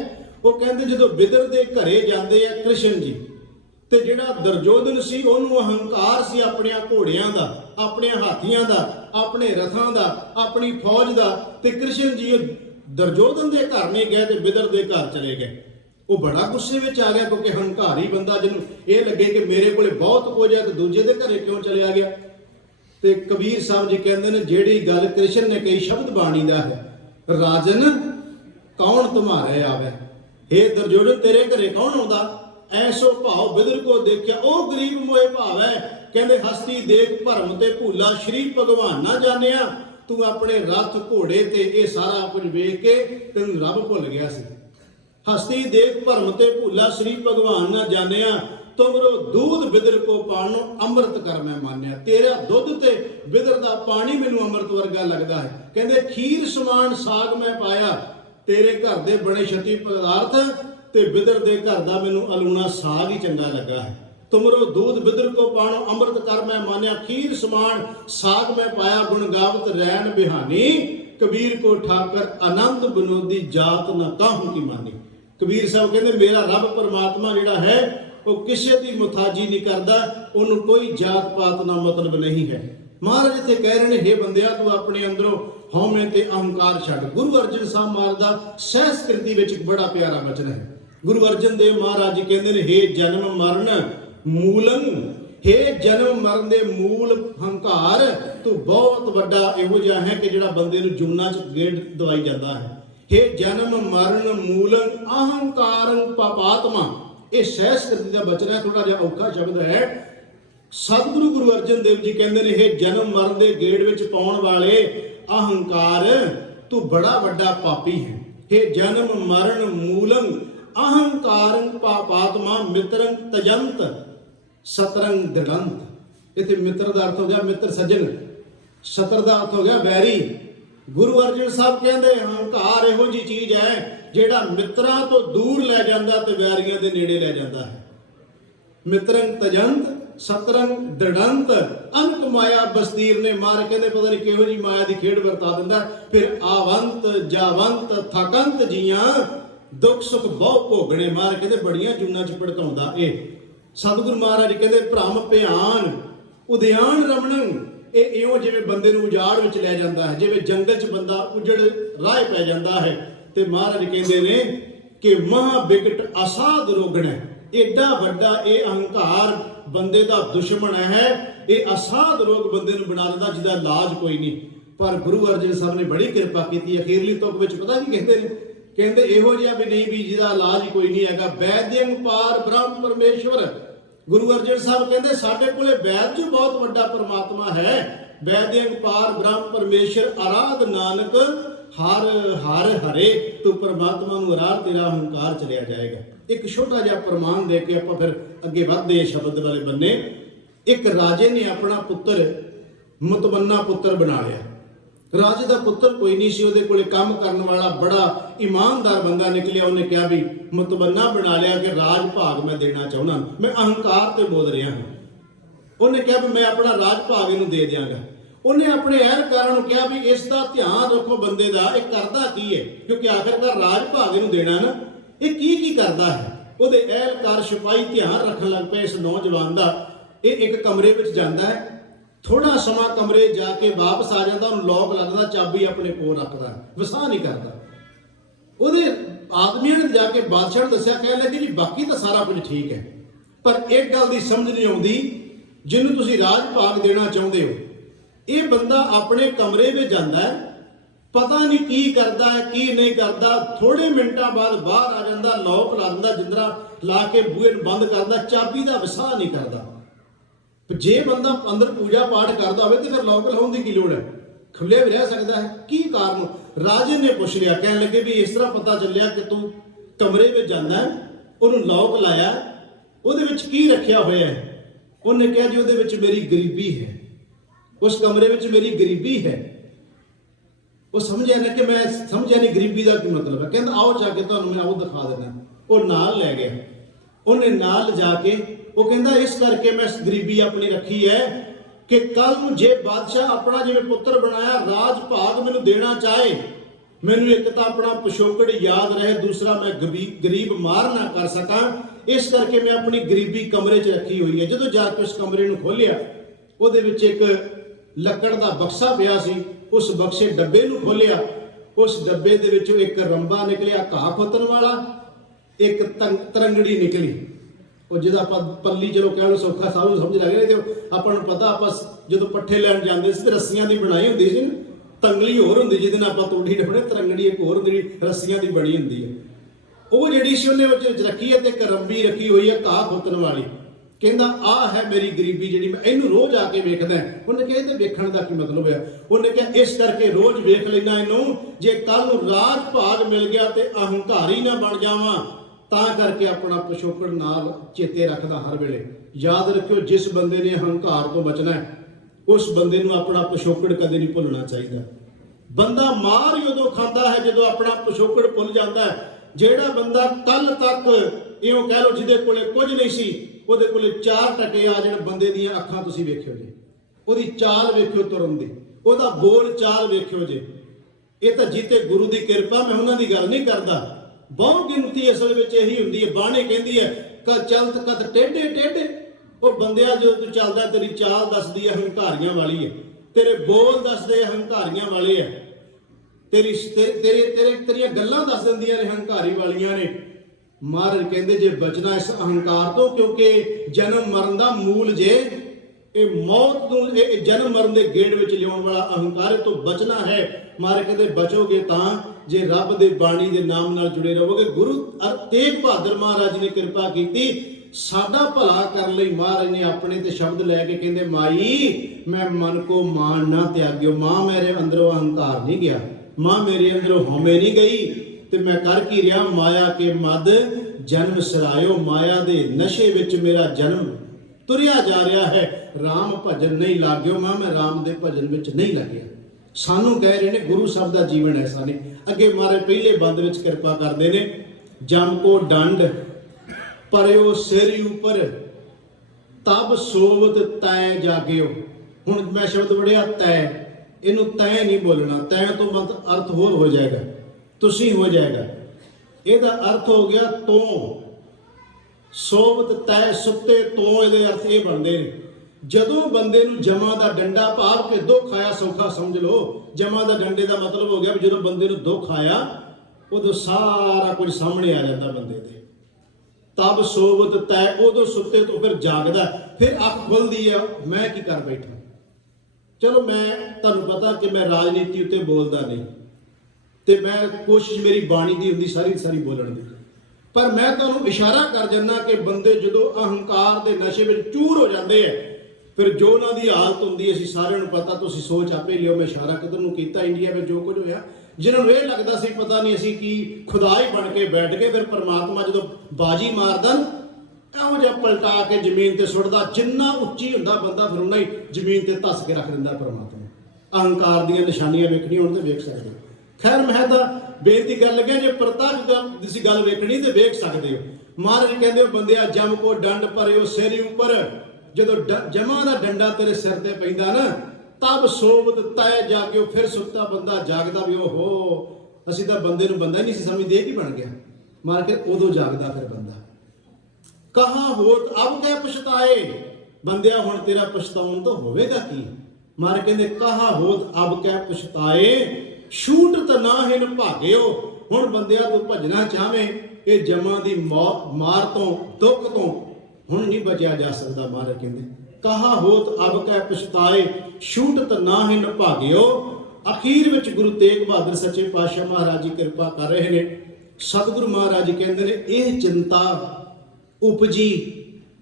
ਉਹ ਕਹਿੰਦੇ ਜਦੋਂ ਬਿਦਰ ਦੇ ਘਰੇ ਜਾਂਦੇ ਆ ਕ੍ਰਿਸ਼ਨ ਜੀ, ਤੇ ਜਿਹੜਾ ਦੁਰਯੋਧਨ ਸੀ ਉਹਨੂੰ ਅਹੰਕਾਰ ਸੀ ਆਪਣਿਆਂ ਘੋੜਿਆਂ ਦਾ, ਆਪਣੇ ਹਾਥੀਆਂ ਦਾ, ਆਪਣੇ ਰਥਾਂ ਦਾ, ਆਪਣੀ ਫੌਜ ਦਾ, ਤੇ ਕ੍ਰਿਸ਼ਨ ਜੀ ਦੁਰਯੋਧਨ ਦੇ ਘਰ ਨਹੀਂ ਗਏ ਤੇ ਬਿਦਰ ਦੇ ਘਰ ਚਲੇ ਗਏ। ਉਹ ਬੜਾ ਗੁੱਸੇ ਵਿੱਚ ਆ ਗਿਆ ਕਿਉਂਕਿ ਹੰਕਾਰੀ ਬੰਦਾ ਜਿਹਨੂੰ ਇਹ ਲੱਗੇ ਕਿ ਮੇਰੇ ਕੋਲੇ ਬਹੁਤ ਕੁਝ ਹੈ ਤੇ ਦੂਜੇ ਦੇ ਘਰੇ ਕਿਉਂ ਚਲਿਆ ਗਿਆ। ਤੇ ਕਬੀਰ ਸਾਹਿਬ ਜੀ ਕਹਿੰਦੇ ਨੇ ਜਿਹੜੀ ਗੱਲ ਕ੍ਰਿਸ਼ਨ ਨੇ ਕਹੀ ਸ਼ਬਦ ਬਾਣੀ ਦਾ ਹੈ, ਰਾਜਨ ਕੌਣ ਤੁਮਾਰੇ ਆਵੇ, हे ਦੁਰਯੋਧਨ ਤੇਰੇ ਘਰੇ ਕੌਣ ਆਉਂਦਾ, ਐਸੋ ਭਾਵ ਬਿਦਰ ਕੋ ਦੇਖਿਆ ਉਹ ਗਰੀਬ ਮੋਏ ਭਾਵ ਹੈ। ਕਹਿੰਦੇ ਹਸਤੀ ਦੇਖ ਭਰਮ ਤੇ ਭੂਲਾ, ਸ਼੍ਰੀ ਭਗਵਾਨ ਨਾ ਜਾਣਿਆ, ਤੂੰ ਆਪਣੇ ਰਥ ਘੋੜੇ ਤੇ ਇਹ ਸਾਰਾ ਕੁਝ ਵੇਖ ਕੇ ਤੈਨੂੰ ਰੱਬ ਭੁੱਲ ਗਿਆ ਸੀ। ਹਸਤੀ ਦੇਖ ਭਰਮ ਤੇ ਭੂਲਾ, ਸ਼੍ਰੀ ਭਗਵਾਨ ਨਾ ਜਾਣਿਆ, ਤੁਮਰੋ दूध बिदर को पानो अमृत कर मैं मान्या। तेरा दुध ते बिदर दा पानी मैनू अमृत वर्गा लगता है। कहते खीर समान साग मैं पाया, तेरे घर दे बने छती पदार्थ ते बिदर दे घर दा मैनू अलूना साग ही चंगा लगा है। तुमरो दूध बिदर को पानो अमृत कर मैं मान्या, खीर समान साग मैं पाया, गुण गावत रैन बिहानी, कबीर को ठाकर आनंद विनोदी जात न काहू की मानी। कबीर साहब कहते मेरा रब परमात्मा जिहड़ा है ਉਹ ਕਿਸੇ ਦੀ ਮੁਤਾਜੀ ਨਹੀਂ ਕਰਦਾ, ਉਹਨੂੰ ਕੋਈ ਜਾਤ ਪਾਤ ਨਾਲ ਮਤਲਬ ਨਹੀਂ ਹੈ। ਮਹਾਰਾਜ ਇੱਥੇ ਕਹਿ ਰਹੇ ਨੇ हे ਬੰਦਿਆ ਤੂੰ ਆਪਣੇ ਅੰਦਰੋਂ ਹਉਮੈ ਤੇ ਅਹੰਕਾਰ ਛੱਡ। ਗੁਰੂ ਅਰਜਨ ਸਾਹਿਬ ਮਹਾਰਾਜ ਦਾ ਸਹਿਸਕ੍ਰਿਤੀ ਵਿੱਚ ਇੱਕ ਬੜਾ ਪਿਆਰਾ ਬਚਨ ਹੈ। ਗੁਰੂ ਅਰਜਨ ਦੇਵ ਮਹਾਰਾਜ ਜੀ ਕਹਿੰਦੇ ਨੇ हे ਜਨਮ ਮਰਨ ਮੂਲੰ, हे ਜਨਮ ਮਰਨ ਦੇ ਮੂਲ ਹੰਕਾਰ, ਤੂੰ ਬਹੁਤ ਵੱਡਾ ਇਹੋ ਜਿਹਾ ਹੈ ਕਿ ਜਿਹੜਾ ਬੰਦੇ ਨੂੰ ਜੂਨਾਂ 'ਚ ਗੇੜ ਦਵਾਈ ਜਾਂਦਾ ਹੈ। हे ਜਨਮ ਮਰਨ ਮੂਲੰ ਅਹੰਕਾਰੰ ਪਾਪਾਤਮਾ। ਇਹ ਸਹਿਸਕ੍ਰਿਤੀ ਦਾ ਬਚਨ ਹੈ, ਥੋੜਾ ਜਿਹਾ ਔਖਾ ਸ਼ਬਦ ਹੈ। ਸਤਿਗੁਰੂ ਗੁਰੂ ਅਰਜਨ ਦੇਵ ਜੀ ਕਹਿੰਦੇ ਨੇ ਇਹ ਜਨਮ ਮਰਨ ਦੇ ਗੇੜ ਵਿੱਚ ਪਾਉਣ ਵਾਲੇ ਅਹੰਕਾਰ ਤੂੰ ਬੜਾ ਵੱਡਾ ਪਾਪੀ ਹੈ। ਇਹ ਜਨਮ ਮਰਨ ਮੂਲੰ ਅਹੰਕਾਰੰ ਪਾਪਾਤਮਾ, ਮਿੱਤਰੰ ਤਜੰਤ ਸਤਰੰ ਦ੍ਰਿੜੰਤ। ਇੱਥੇ ਮਿੱਤਰ ਦਾ ਅਰਥ ਹੋ ਗਿਆ ਮਿੱਤਰ ਸੱਜਣ, ਸਤਰ ਦਾ ਅਰਥ ਹੋ ਗਿਆ ਵੈਰੀ। ਗੁਰੂ ਅਰਜਨ ਸਾਹਿਬ ਕਹਿੰਦੇ ਹੰਕਾਰ ਇਹੋ ਜੀ ਚੀਜ਼ ਹੈ ਜਿਹੜਾ ਮਿੱਤਰਾਂ ਤੋਂ ਦੂਰ ਲੈ ਜਾਂਦਾ ਤੇ ਵੈਰੀਆਂ ਦੇ ਨੇੜੇ ਲੈ ਜਾਂਦਾ ਹੈ। ਮਿੱਤਰੰ ਤਜੰਤ ਸਤਰੰ ਦ੍ਰਿੜੰਤ, ਅਨਕ ਮਾਇਆ ਬਸਤੀਰ ਨੇ ਮਾਰ, ਕਹਿੰਦੇ ਪਤਾ ਨਹੀਂ ਕਿਹੋ ਜੀ ਮਾਇਆ ਦੀ ਖੇਡ ਵਰਤਾ ਦਿੰਦਾ। ਫਿਰ ਆਵੰਤ ਜਾਵੰਤ ਥਕੰਤ ਜੀਆਂ, ਦੁੱਖ ਸੁੱਖ ਬਹੁ ਭੋਗਣੇ ਮਾਰ, ਕਹਿੰਦੇ ਬੜੀਆਂ ਜੂਨਾਂ 'ਚ ਭੜਕਾਉਂਦਾ ਇਹ। ਸਤਿਗੁਰੂ ਮਹਾਰਾਜ ਕਹਿੰਦੇ ਭ੍ਰਮ ਭਿਆਨ ਉਦਿਆਨ ਰਮਣੰ, ਇਹ ਇਉਂ ਜਿਵੇਂ ਬੰਦੇ ਨੂੰ ਉਜਾੜ ਵਿੱਚ ਲੈ ਜਾਂਦਾ ਹੈ, ਜਿਵੇਂ ਜੰਗਲ 'ਚ ਬੰਦਾ ਉਜੜ ਰਾਹ ਪੈ ਜਾਂਦਾ ਹੈ। ਤੇ ਮਹਾਰਾਜ ਕਹਿੰਦੇ ਨੇ ਕਿ ਮਹਾ ਬਿਕਟ ਅਸਾਧ ਰੋਗਣ, ਏਡਾ ਵੱਡਾ ਇਹ ਅਹੰਕਾਰ ਬੰਦੇ ਦਾ ਦੁਸ਼ਮਣ ਹੈ। ਇਹ ਅਸਾਧ ਰੋਗ ਬੰਦੇ ਨੂੰ ਬਣਾ ਦਿੰਦਾ ਜਿਹਦਾ ਇਲਾਜ ਕੋਈ ਨਹੀਂ। ਪਰ ਗੁਰੂ ਅਰਜਨ ਸਾਹਿਬ ਨੇ ਬੜੀ ਕਿਰਪਾ ਕੀਤੀ। ਅਖੀਰਲੀ ਤੁਕ ਵਿੱਚ ਪਤਾ ਕੀ ਕਹਿੰਦੇ ਨੇ, ਕਹਿੰਦੇ ਇਹੋ ਜਿਹਾ ਵੀ ਨਹੀਂ ਵੀ ਜਿਹਦਾ ਇਲਾਜ ਕੋਈ ਨਹੀਂ ਹੈਗਾ। ਵੈਦਿਅੰ ਪਾਰ ਬ੍ਰਹਮ ਪਰਮੇਸ਼ਵਰ, ਗੁਰੂ ਅਰਜਨ ਸਾਹਿਬ ਕਹਿੰਦੇ ਸਾਡੇ ਕੋਲੇ ਵੈਦ ਜੋ ਬਹੁਤ ਵੱਡਾ ਪਰਮਾਤਮਾ ਹੈ, ਵੈਦਿਕ ਪਾਰ ਬ੍ਰਹਮ ਪਰਮੇਸ਼ਰ ਆਰਾਧ ਨਾਨਕ ਹਰ ਹਰ ਹਰੇ, ਤੂੰ ਪਰਮਾਤਮਾ ਨੂੰ ਆਰਾਧ ਤੇਰਾ ਹੰਕਾਰ ਚਲਿਆ ਜਾਏਗਾ। ਇੱਕ ਛੋਟਾ ਜਿਹਾ ਪ੍ਰਮਾਣ ਦੇ ਕੇ ਆਪਾਂ ਫਿਰ ਅੱਗੇ ਵਧਦੇ ਸ਼ਬਦ ਵਾਲੇ ਬੰਨੇ। ਇੱਕ ਰਾਜੇ ਨੇ ਆਪਣਾ ਪੁੱਤਰ ਮਤਵੰਨਾ ਪੁੱਤਰ ਬਣਾ ਲਿਆ। ਰਾਜੇ ਦਾ ਪੁੱਤਰ ਕੋਈ ਨਹੀਂ ਸੀ, ਉਹਦੇ ਕੋਲੇ ਕੰਮ ਕਰਨ ਵਾਲਾ ਬੜਾ ਇਮਾਨਦਾਰ ਬੰਦਾ ਨਿਕਲਿਆ। ਉਹਨੇ ਕਿਹਾ ਵੀ ਮਤਵੰਨਾ ਬਣਾ ਲਿਆ ਕਿ ਰਾਜ ਭਾਗ ਮੈਂ ਦੇਣਾ ਚਾਹੁੰਦਾ, ਮੈਂ ਅਹੰਕਾਰ ਤੇ ਬੋਲ ਰਿਹਾ ਹਾਂ। ਉਹਨੇ ਕਿਹਾ ਵੀ ਮੈਂ ਆਪਣਾ ਰਾਜ ਭਾਗ ਇਹਨੂੰ ਦੇ ਦਿਆਂਗਾ। ਉਹਨੇ ਆਪਣੇ ਅਹਿਲਕਾਰਾਂ ਨੂੰ ਕਿਹਾ ਵੀ ਇਸ ਦਾ ਧਿਆਨ ਰੱਖੋ ਬੰਦੇ ਦਾ, ਇਹ ਕਰਦਾ ਕੀ ਹੈ, ਕਿਉਂਕਿ ਆਖਿਰਕਾਰ ਰਾਜ ਭਾਗ ਇਹਨੂੰ ਦੇਣਾ ਨਾ, ਇਹ ਕੀ ਕਰਦਾ ਹੈ। ਉਹਦੇ ਅਹਿਲਕਾਰ ਸਿਪਾਹੀ ਧਿਆਨ ਰੱਖਣ ਲੱਗ ਪਏ ਇਸ ਨੌਜਵਾਨ ਦਾ। ਇਹ ਇੱਕ ਕਮਰੇ ਵਿੱਚ ਜਾਂਦਾ ਹੈ, ਥੋੜਾ ਸਮਾਂ ਕਮਰੇ ਜਾ ਕੇ ਵਾਪਸ ਆ ਜਾਂਦਾ, ਉਹਨੂੰ ਲੋਕ ਲੱਗਦਾ, ਚਾਬੀ ਆਪਣੇ ਕੋਲ ਰੱਖਦਾ, ਵਸਾ ਨਹੀਂ ਕਰਦਾ। ਉਹਦੇ ਆਦਮੀਆਂ ਨੇ ਜਾ ਕੇ ਬਾਦਸ਼ਾਹ ਨੂੰ ਦੱਸਿਆ, ਕਹਿਣ ਲੱਗੇ ਜੀ ਬਾਕੀ ਤਾਂ ਸਾਰਾ ਕੁਝ ਠੀਕ ਹੈ, ਪਰ ਇੱਕ ਗੱਲ ਦੀ ਸਮਝ ਨਹੀਂ ਆਉਂਦੀ, ਜਿਹਨੂੰ ਤੁਸੀਂ ਰਾਜ ਭਾਗ ਦੇਣਾ ਚਾਹੁੰਦੇ ਹੋ, ਇਹ ਬੰਦਾ ਆਪਣੇ ਕਮਰੇ ਵਿੱਚ ਜਾਂਦਾ ਹੈ, ਪਤਾ ਨਹੀਂ ਕੀ ਕਰਦਾ ਹੈ ਕੀ ਨਹੀਂ ਕਰਦਾ, ਥੋੜੇ ਮਿੰਟਾਂ ਬਾਅਦ ਬਾਹਰ ਆ ਜਾਂਦਾ, ਲੋਕ ਲਾ ਦਿੰਦਾ, ਜਿੰਦਰਾ ਲਾ ਕੇ ਬੂਹੇ ਨੂੰ ਬੰਦ ਕਰਦਾ, ਚਾਬੀ ਦਾ ਵਸਾ ਨਹੀਂ ਕਰਦਾ। ਜੇ ਬੰਦਾ ਅੰਦਰ ਪੂਜਾ ਪਾਠ ਕਰਦਾ ਹੋਵੇ ਤੇ ਫਿਰ ਲੋਕ ਲਾਉਣ ਦੀ ਕੀ ਲੋੜ ਹੈ, ਖੁੱਲੇ ਵੀ ਰਹਿ ਸਕਦਾ ਹੈ। ਕੀ ਕਾਰਨ? ਰਾਜੇ ਨੇ ਪੁੱਛ ਲਿਆ, ਕਹਿਣ ਲੱਗੇ ਵੀ ਇਸ ਤਰ੍ਹਾਂ ਪਤਾ ਚੱਲਿਆ ਕਿ ਤੂੰ ਕਮਰੇ ਵਿੱਚ ਜਾਂਦਾ, ਉਹਨੂੰ ਲੋਕ ਲਾਇਆ, ਉਹਦੇ ਵਿੱਚ ਕੀ ਰੱਖਿਆ ਹੋਇਆ ਹੈ? ਉਹਨੇ ਕਿਹਾ ਜੀ ਉਹਦੇ ਵਿੱਚ ਮੇਰੀ ਗਰੀਬੀ ਹੈ, ਉਸ ਕਮਰੇ ਵਿੱਚ ਮੇਰੀ ਗਰੀਬੀ ਹੈ। ਉਹ ਸਮਝਿਆ ਨਾ ਕਿ ਮੈਂ ਸਮਝਿਆ ਨਹੀਂ ਗਰੀਬੀ ਦਾ ਕੀ ਮਤਲਬ ਹੈ। ਕਹਿੰਦਾ ਆਓ ਜਾ ਕੇ ਤੁਹਾਨੂੰ ਮੈਂ ਉਹ ਦਿਖਾ ਦਿੰਦਾ। ਉਹ ਨਾਲ ਲੈ ਗਿਆ, ਉਹਨੇ ਨਾਲ ਜਾ ਕੇ ਉਹ ਕਹਿੰਦਾ ਇਸ ਕਰਕੇ ਮੈਂ ਗਰੀਬੀ ਆਪਣੀ ਰੱਖੀ ਹੈ ਕਿ ਕੱਲ ਨੂੰ ਜੇ ਬਾਦਸ਼ਾਹ ਆਪਣਾ ਜਿਵੇਂ ਪੁੱਤਰ ਬਣਾਇਆ ਰਾਜ ਭਾਗ ਮੈਨੂੰ ਦੇਣਾ ਚਾਹੇ, ਮੈਨੂੰ ਇੱਕ ਤਾਂ ਆਪਣਾ ਪਿਛੋਕੜ ਯਾਦ ਰਹੇ, ਦੂਸਰਾ ਮੈਂ ਗਰੀਬ ਮਾਰ ਨਾ ਕਰ ਸਕਾਂ, ਇਸ ਕਰਕੇ ਮੈਂ ਆਪਣੀ ਗਰੀਬੀ ਕਮਰੇ 'ਚ ਰੱਖੀ ਹੋਈ ਹੈ। ਜਦੋਂ ਜਾ ਕੇ ਉਸ ਕਮਰੇ ਨੂੰ ਖੋਲ੍ਹਿਆ, ਉਹਦੇ ਵਿੱਚ ਇੱਕ ਲੱਕੜ ਦਾ ਬਕਸਾ ਪਿਆ ਸੀ। ਉਸ ਬਕਸੇ ਡੱਬੇ ਨੂੰ ਖੋਲ੍ਹਿਆ, ਉਸ ਡੱਬੇ ਦੇ ਵਿੱਚੋਂ ਇੱਕ ਰੰਬਾ ਨਿਕਲਿਆ ਘਾਹ ਖੋਤਣ ਵਾਲਾ, ਇੱਕ ਤਰੰਗੜੀ ਨਿਕਲੀ। ਉਹ ਜਿਹਦਾ ਆਪਾਂ ਪੱਲੀ ਚਲੋ ਕਹਿ ਲਓ ਸੌਖਾ ਸਾਰੂ ਸਮਝ ਲੱਗ ਰਿਹਾ, ਤੇ ਆਪਾਂ ਨੂੰ ਪਤਾ ਆਪਾਂ ਜਦੋਂ ਪੱਠੇ ਲੈਣ ਜਾਂਦੇ ਸੀ ਤੇ ਰੱਸੀਆਂ ਦੀ ਬਣਾਈ ਹੁੰਦੀ ਸੀ, ਤੰਗਲੀ ਹੋਰ ਹੁੰਦੀ ਜਿਹਦੇ ਨਾਲ ਆਪਾਂ ਤੋੜੀ ਡੱਬਣੇ, ਤਰੰਗੜੀ ਇੱਕ ਹੋਰ ਹੁੰਦੀ ਰੱਸੀਆਂ ਦੀ ਬਣੀ ਹੁੰਦੀ ਹੈ। ਉਹ ਜਿਹੜੀ ਸੀ ਉਹਨੇ ਵਿੱਚ ਰੱਖੀ ਹੈ ਤੇ ਇੱਕ ਰੰਬੀ ਰੱਖੀ ਹੋਈ ਹੈ ਘਾਹ ਖੋਤਣ ਵਾਲੀ। ਕਹਿੰਦਾ ਆਹ ਹੈ ਮੇਰੀ ਗਰੀਬੀ ਜਿਹੜੀ ਮੈਂ ਇਹਨੂੰ ਰੋਜ਼ ਆ ਕੇ ਵੇਖਦਾ। ਉਹਨੇ ਕਿਹਾ ਇਹਦੇ ਵੇਖਣ ਦਾ ਕੀ ਮਤਲਬ ਹੈ? ਉਹਨੇ ਕਿਹਾ ਇਸ ਕਰਕੇ ਰੋਜ਼ ਵੇਖ ਲੈਣਾ ਇਹਨੂੰ, ਜੇ ਕੱਲ ਨੂੰ ਰਾਜ ਭਾਗ ਮਿਲ ਗਿਆ ਤੇ ਅਹੰਕਾਰੀ ਨਾ ਬਣ ਜਾਵਾਂ, ਤਾਂ ਕਰਕੇ ਆਪਣਾ ਪਿਛੋਕੜ ਨਾਲ ਚੇਤੇ ਰੱਖਦਾ ਹਰ ਵੇਲੇ। ਯਾਦ ਰੱਖਿਓ, ਜਿਸ ਬੰਦੇ ਨੇ ਹੰਕਾਰ ਤੋਂ ਬਚਣਾ ਹੈ, ਉਸ ਬੰਦੇ ਨੂੰ ਆਪਣਾ ਪਿਛੋਕੜ ਕਦੇ ਨਹੀਂ ਭੁੱਲਣਾ ਚਾਹੀਦਾ। ਬੰਦਾ ਮਾਰ ਹੀ ਉਦੋਂ ਖਾਂਦਾ ਹੈ ਜਦੋਂ ਆਪਣਾ ਪਿਛੋਕੜ ਭੁੱਲ ਜਾਂਦਾ ਹੈ। ਜਿਹੜਾ ਬੰਦਾ ਕੱਲ ਤੱਕ ਇਉਂ ਕਹਿ ਲਓ ਜਿਹਦੇ ਕੋਲੇ ਕੁਝ ਨਹੀਂ ਸੀ, ਉਹਦੇ ਕੋਲੇ 4 ਟਕੇ ਆ ਜਾਣ, ਬੰਦੇ ਦੀਆਂ ਅੱਖਾਂ ਤੁਸੀਂ ਵੇਖਿਓ ਜੀ, ਉਹਦੀ ਚਾਲ ਵੇਖਿਓ ਤੁਰਨ ਦੀ, ਉਹਦਾ ਬੋਲ ਚਾਲ ਵੇਖਿਓ ਜੀ। ਇਹ ਤਾਂ ਜਿੱਤੇ ਗੁਰੂ ਦੀ ਕਿਰਪਾ, ਮੈਂ ਉਹਨਾਂ ਦੀ ਗੱਲ ਨਹੀਂ ਕਰਦਾ, ਬਹੁ ਗਿਣਤੀ ਅਸਲ ਵਿੱਚ ਇਹੀ ਹੁੰਦੀ ਹੈ। ਬਾਣੀ ਕਹਿੰਦੀ ਹੈ ਚਲਤ ਕਦ ਟੇਢੇ ਟੇਢੇ। ਉਹ ਬੰਦਿਆ ਜਦੋਂ ਤੂੰ ਚੱਲਦਾ ਤੇਰੀ ਚਾਲ ਦੱਸਦੀ ਹੈ ਹੰਕਾਰੀਆਂ ਵਾਲੀ ਹੈ, ਤੇਰੇ ਬੋਲ ਦੱਸਦੇ ਹੰਕਾਰੀਆਂ ਵਾਲੇ ਹੈ, ਤੇਰੀਆਂ ਗੱਲਾਂ ਦੱਸ ਦਿੰਦੀਆਂ ਨੇ ਹੰਕਾਰੀ ਵਾਲੀਆਂ ਨੇ। ਮਹਾਰਾਜ ਕਹਿੰਦੇ ਜੇ ਬਚਣਾ ਇਸ ਅਹੰਕਾਰ ਤੋਂ, ਕਿਉਂਕਿ ਜਨਮ ਮਰਨ ਦਾ ਮੂਲ ਜੇ ਇਹ ਮੌਤ ਨੂੰ, ਇਹ ਜਨਮ ਮਰਨ ਦੇ ਗੇੜ ਵਿੱਚ ਲਿਆਉਣ ਵਾਲਾ ਅਹੰਕਾਰ ਤੋਂ ਬਚਣਾ ਹੈ। ਮਹਾਰਾਜ ਕਹਿੰਦੇ ਬਚੋਗੇ ਤਾਂ ਜੇ ਰੱਬ ਦੇ ਬਾਣੀ ਦੇ ਨਾਮ ਨਾਲ ਜੁੜੇ ਰਹੋਗੇ। ਗੁਰੂ ਤੇਗ ਬਹਾਦਰ ਮਹਾਰਾਜ ਨੇ ਕਿਰਪਾ ਕੀਤੀ, ਸਾਡਾ ਭਲਾ ਕਰਨ ਲਈ ਮਹਾਰਾਜ ਨੇ ਆਪਣੇ ਤੇ ਸ਼ਬਦ ਲੈ ਕੇ ਕਹਿੰਦੇ ਮਾਈ ਮੈਂ ਮਨ ਕੋ ਮਾਨ ਨਾ ਤਿਆਗਿਓ। ਮਾਂ ਮੇਰੇ ਅੰਦਰੋਂ ਅਹੰਕਾਰ ਨਹੀਂ ਗਿਆ, ਮਾਂ ਮੇਰੇ ਅੰਦਰੋਂ ਹਉਮੈ ਨਹੀਂ ਗਈ, ਤੇ ਮੈਂ ਕਰ ਕੀ ਰਿਹਾ ਮਾਇਆ ਕੇ ਮਦ ਜਨਮ ਸਰਾਇਓ। ਮਾਇਆ ਦੇ ਨਸ਼ੇ ਵਿੱਚ ਮੇਰਾ ਜਨਮ ਤੁਰਿਆ ਜਾ ਰਿਹਾ ਹੈ, ਰਾਮ ਭਜਨ ਨਹੀਂ ਲਾਗਿਓ। ਮੈਂ ਰਾਮ ਦੇ ਭਜਨ ਵਿੱਚ ਨਹੀਂ ਲੱਗਿਆ। ਸਾਨੂੰ ਕਹਿ ਰਹੇ ਨੇ ਗੁਰੂ ਸਾਹਿਬ ਦਾ ਜੀਵਨ ਐਸਾ ਨੇ। ਅੱਗੇ ਮਹਾਰਾਜ ਪਹਿਲੇ ਬੰਦ ਵਿੱਚ ਕਿਰਪਾ ਕਰਦੇ ਨੇ, ਜਮ ਕੋ ਡੰਡ ਪਰਿਓ ਸਿਰ ਉੱਪਰ ਤਬ ਸੋਵਤ ਤੈ ਜਾਗਿਓ। ਹੁਣ ਮੈਂ ਸ਼ਬਦ ਵੜਿਆ ਤੈ, ਇਹਨੂੰ ਤੈ ਨਹੀਂ ਬੋਲਣਾ, ਤੈ ਤੋਂ ਮਤਲਬ ਅਰਥ ਹੋਰ ਹੋ ਜਾਏਗਾ, ਤੁਸੀਂ ਹੋ ਜਾਏਗਾ। ਇਹਦਾ ਅਰਥ ਹੋ ਗਿਆ ਤੋਂ। ਸੋਵਤ ਤੈ ਸੁੱਤੇ ਤੋਂ, ਇਹਦੇ ਅਰਥ ਇਹ ਬਣਦੇ ਨੇ ਜਦੋਂ ਬੰਦੇ ਨੂੰ ਜਮਾਂ ਦਾ ਡੰਡਾ ਭਾਵ ਕੇ ਦੁੱਖ ਆਇਆ, ਸੌਖਾ ਸਮਝ ਲਓ, ਜਮਾਂ ਦਾ ਡੰਡੇ ਦਾ ਮਤਲਬ ਹੋ ਗਿਆ ਵੀ ਜਦੋਂ ਬੰਦੇ ਨੂੰ ਦੁੱਖ ਆਇਆ ਉਦੋਂ ਸਾਰਾ ਕੁਝ ਸਾਹਮਣੇ ਆ ਜਾਂਦਾ ਬੰਦੇ ਦੇ। ਤਬ ਸੋਵਤ ਤੈ, ਉਦੋਂ ਸੁੱਤੇ ਤੋਂ ਫਿਰ ਜਾਗਦਾ, ਫਿਰ ਅੱਖ ਖੁੱਲਦੀ ਹੈ, ਮੈਂ ਕੀ ਕਰ ਬੈਠਾ। ਚਲੋ ਮੈਂ ਤੁਹਾਨੂੰ ਪਤਾ ਕਿ ਮੈਂ ਰਾਜਨੀਤੀ ਉੱਤੇ ਬੋਲਦਾ ਨਹੀਂ, ਤੇ ਮੈਂ ਕੋਸ਼ਿਸ਼ ਮੇਰੀ ਬਾਣੀ ਦੀ ਹੁੰਦੀ ਸਾਰੀ ਬੋਲਣ ਦੀ, पर मैं तुहानूं इशारा कर जाना कि बंदे जदों अहंकार के नशे में चूर हो जाते हैं, फिर जो उन्होंने हालत होंगी असीं सारिਆਂ ਨੂੰ पता, तुसीं सोच आपे लियो। मैं इशारा किधर नूं कीता, इंडिया में जो कुछ होया, जिन्होंने ये लगता सी पता नहीं असीं की खुदा ही बन के बैठ गए, फिर परमात्मा जदों बाजी मारदा ਇਹੋ ਜਿਹਾ पलटा के जमीन ते सुटदा, जिन्ना उच्ची हुंदा बंदा फिर उन्ना ही जमीन ते धस के रख दिंदा परमात्मा। अहंकार ਦੀਆਂ निशानियां वेखणीਆਂ होण ते वेख सकदे। खैर मैं तां बेनती कर लग्या जे प्रतक्ष दिसी गल वेखणी ते वेख सकदे हो। महाराज कहंदे हो बंदिया जम को डंड परियो सिर उपर, जदों जमा दा डंडा तेरे सिर ते पैंदा ना तब सोबत तय जाके फिर सुत्ता बंदा जागदा भी ओहो असीं तां बंदे नूं बंदा ही नहीं सी समझदे, की बन गया। मार के उदों जागदा फिर बंदा। कहाँ होत अब कै पछताए, बंदिया हुण तेरा पछताउण तो होवेगा की। मार कहंदे कहाँ होत अब कै पछताए, छूट त ना हिन भागियो। हुण बंदिया तू भजना चाहवे ये जमा दी मार तो दुख तो हुण नहीं बचिया जा सकदा। मार कहंदे कहाँ होत अब कै पछताए, छूट त ना हिन भागियो। अखीर विच गुरु तेग बहादुर सच्चे पातशाह महाराज जी कृपा कर रहे ने। सतगुरु महाराज जी कहंदे ने यह चिंता उपजी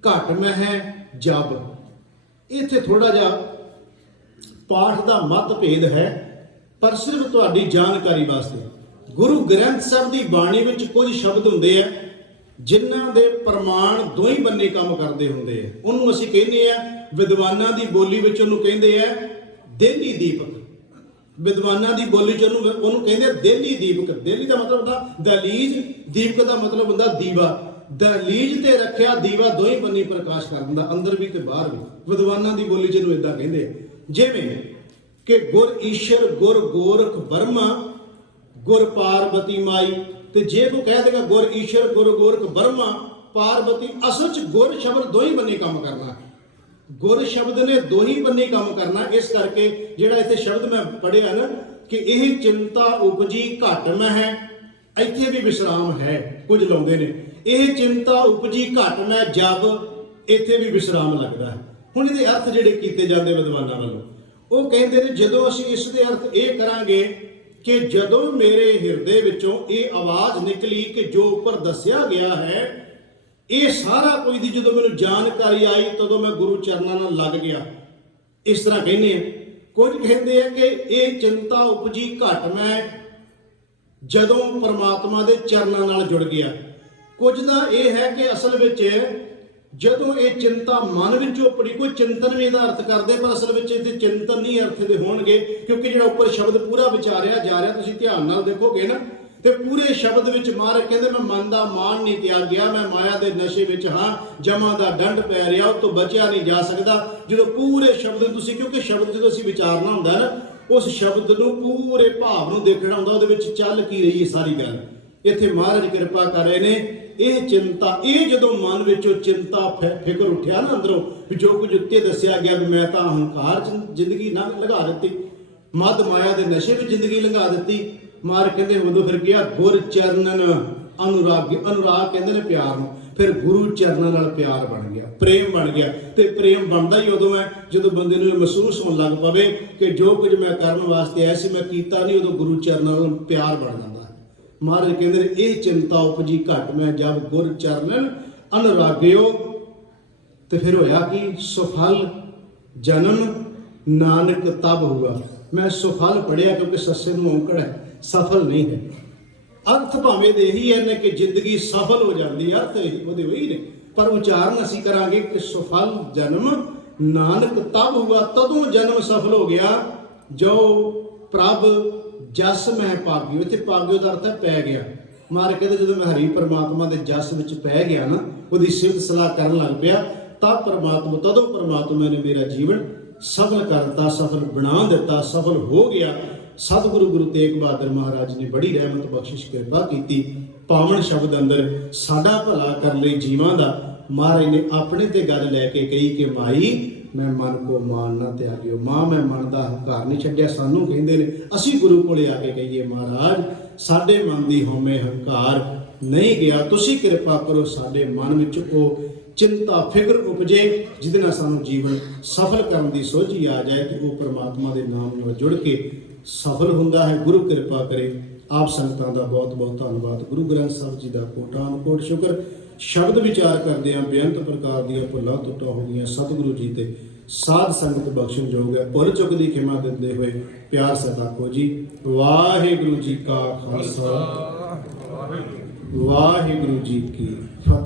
घट में है जब। इत्थे थोड़ा जा पाठ का मतभेद है, पर सिर्फ तुहाडी जानकारी वास्ते। गुरु ग्रंथ साहब की बाणी विच कुछ शब्द हुंदे आ जिन्हां दे प्रमाण दो ही बन्ने काम करते हुंदे आ। उहनूं असीं कहने आ विद्वानां दी बोली विच उहनूं कहंदे आ देली दीपक। विद्वानां दी बोली च उहनूं कहंदे आ देली दीपक। देली का मतलब हुंदा दहलीज, दीपक का मतलब हुंदा दीवा। दहलीज ते रखिया दीवा दो ही बन्नी प्रकाश कर दिंदा, अंदर भी ते बाहर भी। विद्वानां दी बोली च इदां कहंदे जिवें कि गुर ईश्वर गुर गोरख ब्रह्मा गुर पार्वती माई। ते जे को कह देगा गुर ईश्वर गुर गोरख ब्रह्मा पार्वती, असल च गुर शब्द दो ही बन्ने काम करना। गुर शब्द ने दो ही बन्ने काम करना। इस करके जिहड़ा इत्थे शब्द मैं पढ़िया ना कि यह चिंता उपजी घट में है, इत्थे भी विश्राम है। कुछ लाउंदे ने ਇਹ चिंता उपजी घट में जब, इत्थे भी विश्राम लगता है। हुण इहदे अर्थ जिहड़े कीते जांदे विद्वानां वल्लों ਉਹ ਕਹਿੰਦੇ ਨੇ ਜਦੋਂ ਅਸੀਂ ਇਸ ਦੇ ਅਰਥ ਇਹ ਕਰਾਂਗੇ ਕਿ ਜਦੋਂ ਮੇਰੇ ਹਿਰਦੇ ਵਿੱਚੋਂ ਇਹ ਆਵਾਜ਼ ਨਿਕਲੀ ਕਿ ਜੋ ਉੱਪਰ ਦੱਸਿਆ ਗਿਆ ਹੈ ਇਹ ਸਾਰਾ ਕੁਝ ਦੀ ਜਦੋਂ ਮੈਨੂੰ ਜਾਣਕਾਰੀ ਆਈ ਤਦੋਂ ਮੈਂ ਗੁਰੂ ਚਰਨਾਂ ਨਾਲ ਲੱਗ ਗਿਆ। ਇਸ ਤਰ੍ਹਾਂ ਕਹਿੰਦੇ ਆ। ਕੁਝ ਕਹਿੰਦੇ ਆ ਕਿ ਇਹ ਚਿੰਤਾ ਉਪਜੀ ਘਟ ਮੈਂ ਜਦੋਂ परमात्मा ਦੇ ਚਰਨਾਂ ਨਾਲ ਜੁੜ ਗਿਆ। ਕੁਝ ਦਾ ਇਹ ਹੈ ਕਿ ਅਸਲ ਵਿੱਚ ਜਦੋਂ ਇਹ ਚਿੰਤਾ ਮਨ ਵਿੱਚੋਂ ਪੜੀ, ਕੋਈ ਚਿੰਤਨ ਵੀ ਇਹਦਾ ਅਰਥ ਕਰਦੇ ਪਰ ਅਸਲ ਵਿੱਚ ਇਹਦੇ ਚਿੰਤਨ ਨਹੀਂ ਅਰਥ ਦੇ ਹੋਣਗੇ ਕਿਉਂਕਿ ਜਿਹੜਾ ਉੱਪਰ ਸ਼ਬਦ ਪੂਰਾ ਵਿਚਾਰਿਆ ਜਾ ਰਿਹਾ ਤੁਸੀਂ ਧਿਆਨ ਨਾਲ ਦੇਖੋਗੇ ਨਾ ਤੇ ਪੂਰੇ ਸ਼ਬਦ ਵਿੱਚ ਮਹਾਰਾਜ ਕਹਿੰਦੇ ਮੈਂ ਮਨ ਦਾ ਮਾਣ ਨਹੀਂ ਤਿਆਗਿਆ, ਮੈਂ ਮਾਇਆ ਦੇ ਨਸ਼ੇ ਵਿੱਚ ਹਾਂ, ਜਮਾਂ ਦਾ ਡੰਡ ਪੈ ਰਿਹਾ ਉਹ ਤੋਂ ਬਚਿਆ ਨਹੀਂ ਜਾ ਸਕਦਾ। ਜਦੋਂ ਪੂਰੇ ਸ਼ਬਦ ਤੁਸੀਂ ਕਿਉਂਕਿ ਸ਼ਬਦ ਜਦੋਂ ਅਸੀਂ ਵਿਚਾਰਨਾ ਹੁੰਦਾ ਨਾ ਉਸ ਸ਼ਬਦ ਨੂੰ ਪੂਰੇ ਭਾਵ ਨੂੰ ਦੇਖਣਾ ਹੁੰਦਾ, ਉਹਦੇ ਵਿੱਚ ਚੱਲ ਕੀ ਰਹੀ ਹੈ ਸਾਰੀ ਗੱਲ। ਇੱਥੇ ਮਹਾਰਾਜ ਕਿਰਪਾ ਕਰ ਰਹੇ ਨੇ। ਇਹ ਚਿੰਤਾ ਇਹ ਜਦੋਂ ਮਨ ਵਿੱਚੋਂ ਚਿੰਤਾ ਫਿਕਰ ਉੱਠਿਆ ਨਾ ਅੰਦਰੋਂ ਵੀ ਜੋ ਕੁਝ ਉੱਤੇ ਦੱਸਿਆ ਗਿਆ ਵੀ ਮੈਂ ਤਾਂ ਅਹੰਕਾਰ 'ਚ ਜ਼ਿੰਦਗੀ ਨਾ ਲੰਘਾ ਦਿੱਤੀ, ਮਦ ਮਾਇਆ ਦੇ ਨਸ਼ੇ ਵਿੱਚ ਜ਼ਿੰਦਗੀ ਲੰਘਾ ਦਿੱਤੀ। ਮਾਰ ਕਹਿੰਦੇ ਉਦੋਂ ਫਿਰ ਗਿਆ ਗੁਰ ਚਰਨਨ ਅਨੁਰਾਗ ਕਹਿੰਦੇ ਨੇ ਪਿਆਰ ਨੂੰ, ਫਿਰ ਗੁਰੂ ਚਰਨਾਂ ਨਾਲ ਪਿਆਰ ਬਣ ਗਿਆ, ਪ੍ਰੇਮ ਬਣ ਗਿਆ। ਤੇ ਪ੍ਰੇਮ ਬਣਦਾ ਹੀ ਉਦੋਂ ਹੈ ਜਦੋਂ ਬੰਦੇ ਨੂੰ ਇਹ ਮਹਿਸੂਸ ਹੋਣ ਲੱਗ ਪਵੇ ਕਿ ਜੋ ਕੁਝ ਮੈਂ ਕਰਨ ਵਾਸਤੇ ਆਇਆ ਸੀ ਮੈਂ ਕੀਤਾ ਨਹੀਂ, ਉਦੋਂ ਗੁਰੂ ਚਰਨਾਂ ਨਾਲ ਪਿਆਰ ਬਣ ਜਾਂਦਾ। महाराज कहते हैं ये चिंता उपजी घट में जब गुर चरणन अनुराग्यो। तो फिर होया कि सुफल जन्म नानक तब हुआ। मैं सुफल पढ़िया क्योंकि सस्से नूं औंकड़ है, सफल नहीं है। अर्थ भावें दे यही है कि जिंदगी सफल हो जाती, अर्थ वही ने पर उच्चारण असीं करांगे कि सुफल जन्म नानक तब हुआ। तदों जन्म सफल हो गया जो प्रभ जस मैं पागियो। इत्थे पागियो का अर्थ है पै गया। मारे कहते जो मैं हरी परमात्मा के जस में पै गया ना वो सिफत सलाह कर लग पिया तब परमात्मा तदों परमात्मा ने मेरा जीवन सफल करता, सफल बना दिता, सफल हो गया। सतगुरु गुरु तेग बहादुर महाराज ने बड़ी रहमत बख्शिश कृपा की। पावन शब्द अंदर साडा भला कर ले जीवां दा महाराज ने अपने ते गल लैके कही कि माई मैं मन को मान ना त्यागियो। मां मैं मन का हंकार नहीं छड्डिया। सानू कहंदे ने असीं गुरु कोले आके कहिए महाराज साडे मन दी हौमे हंकार नहीं गया, तुसीं कृपा करो साडे मन विच ओ ਚਿੰਤਾ ਫਿਕਰ ਉਪਜੇ, ਜਿਹਦੇ ਨਾਲ ਸਾਨੂੰ ਜੀਵਨ ਸਫਲ ਕਰਨ ਦੀ ਸੋਝੀ ਆ ਜਾਏ, ਤੇ ਉਹ ਪ੍ਰਮਾਤਮਾ ਦੇ ਨਾਮ ਨਾਲ ਜੁੜ ਕੇ ਸਫਲ ਹੁੰਦਾ ਹੈ। ਗੁਰੂ ਕਿਰਪਾ ਕਰੇ। ਆਪ ਸੰਗਤਾਂ ਦਾ ਬਹੁਤ ਬਹੁਤ ਧੰਨਵਾਦ। ਗੁਰੂ ਗ੍ਰੰਥ ਸਾਹਿਬ ਜੀ ਦਾ ਕੋਟਾਨ ਕੋਟ ਸ਼ੁਕਰ। ਸ਼ਬਦ ਵਿਚਾਰ ਕਰਦੇ ਹਾਂ, ਬੇਅੰਤ ਪ੍ਰਕਾਰ ਦੀਆਂ ਭੁੱਲਾਂ ਤੁੱਟਾਂ ਹੋ ਗਈਆਂ, ਸਤਿਗੁਰੂ ਜੀ ਤੇ ਸਾਧ ਸੰਗਤ ਬਖਸ਼ਣ ਯੋਗ ਹੈ। ਭੁੱਲ ਚੁੱਕ ਦੀ ਖਿਮਾ ਦਿੰਦੇ ਹੋਏ ਪਿਆਰ ਸਤਾਕੋ ਜੀ। ਵਾਹਿਗੁਰੂ ਜੀ ਕਾ ਖਾਲਸਾ, ਵਾਹਿਗੁਰੂ ਜੀ ਕੀ ਫਤਿਹ।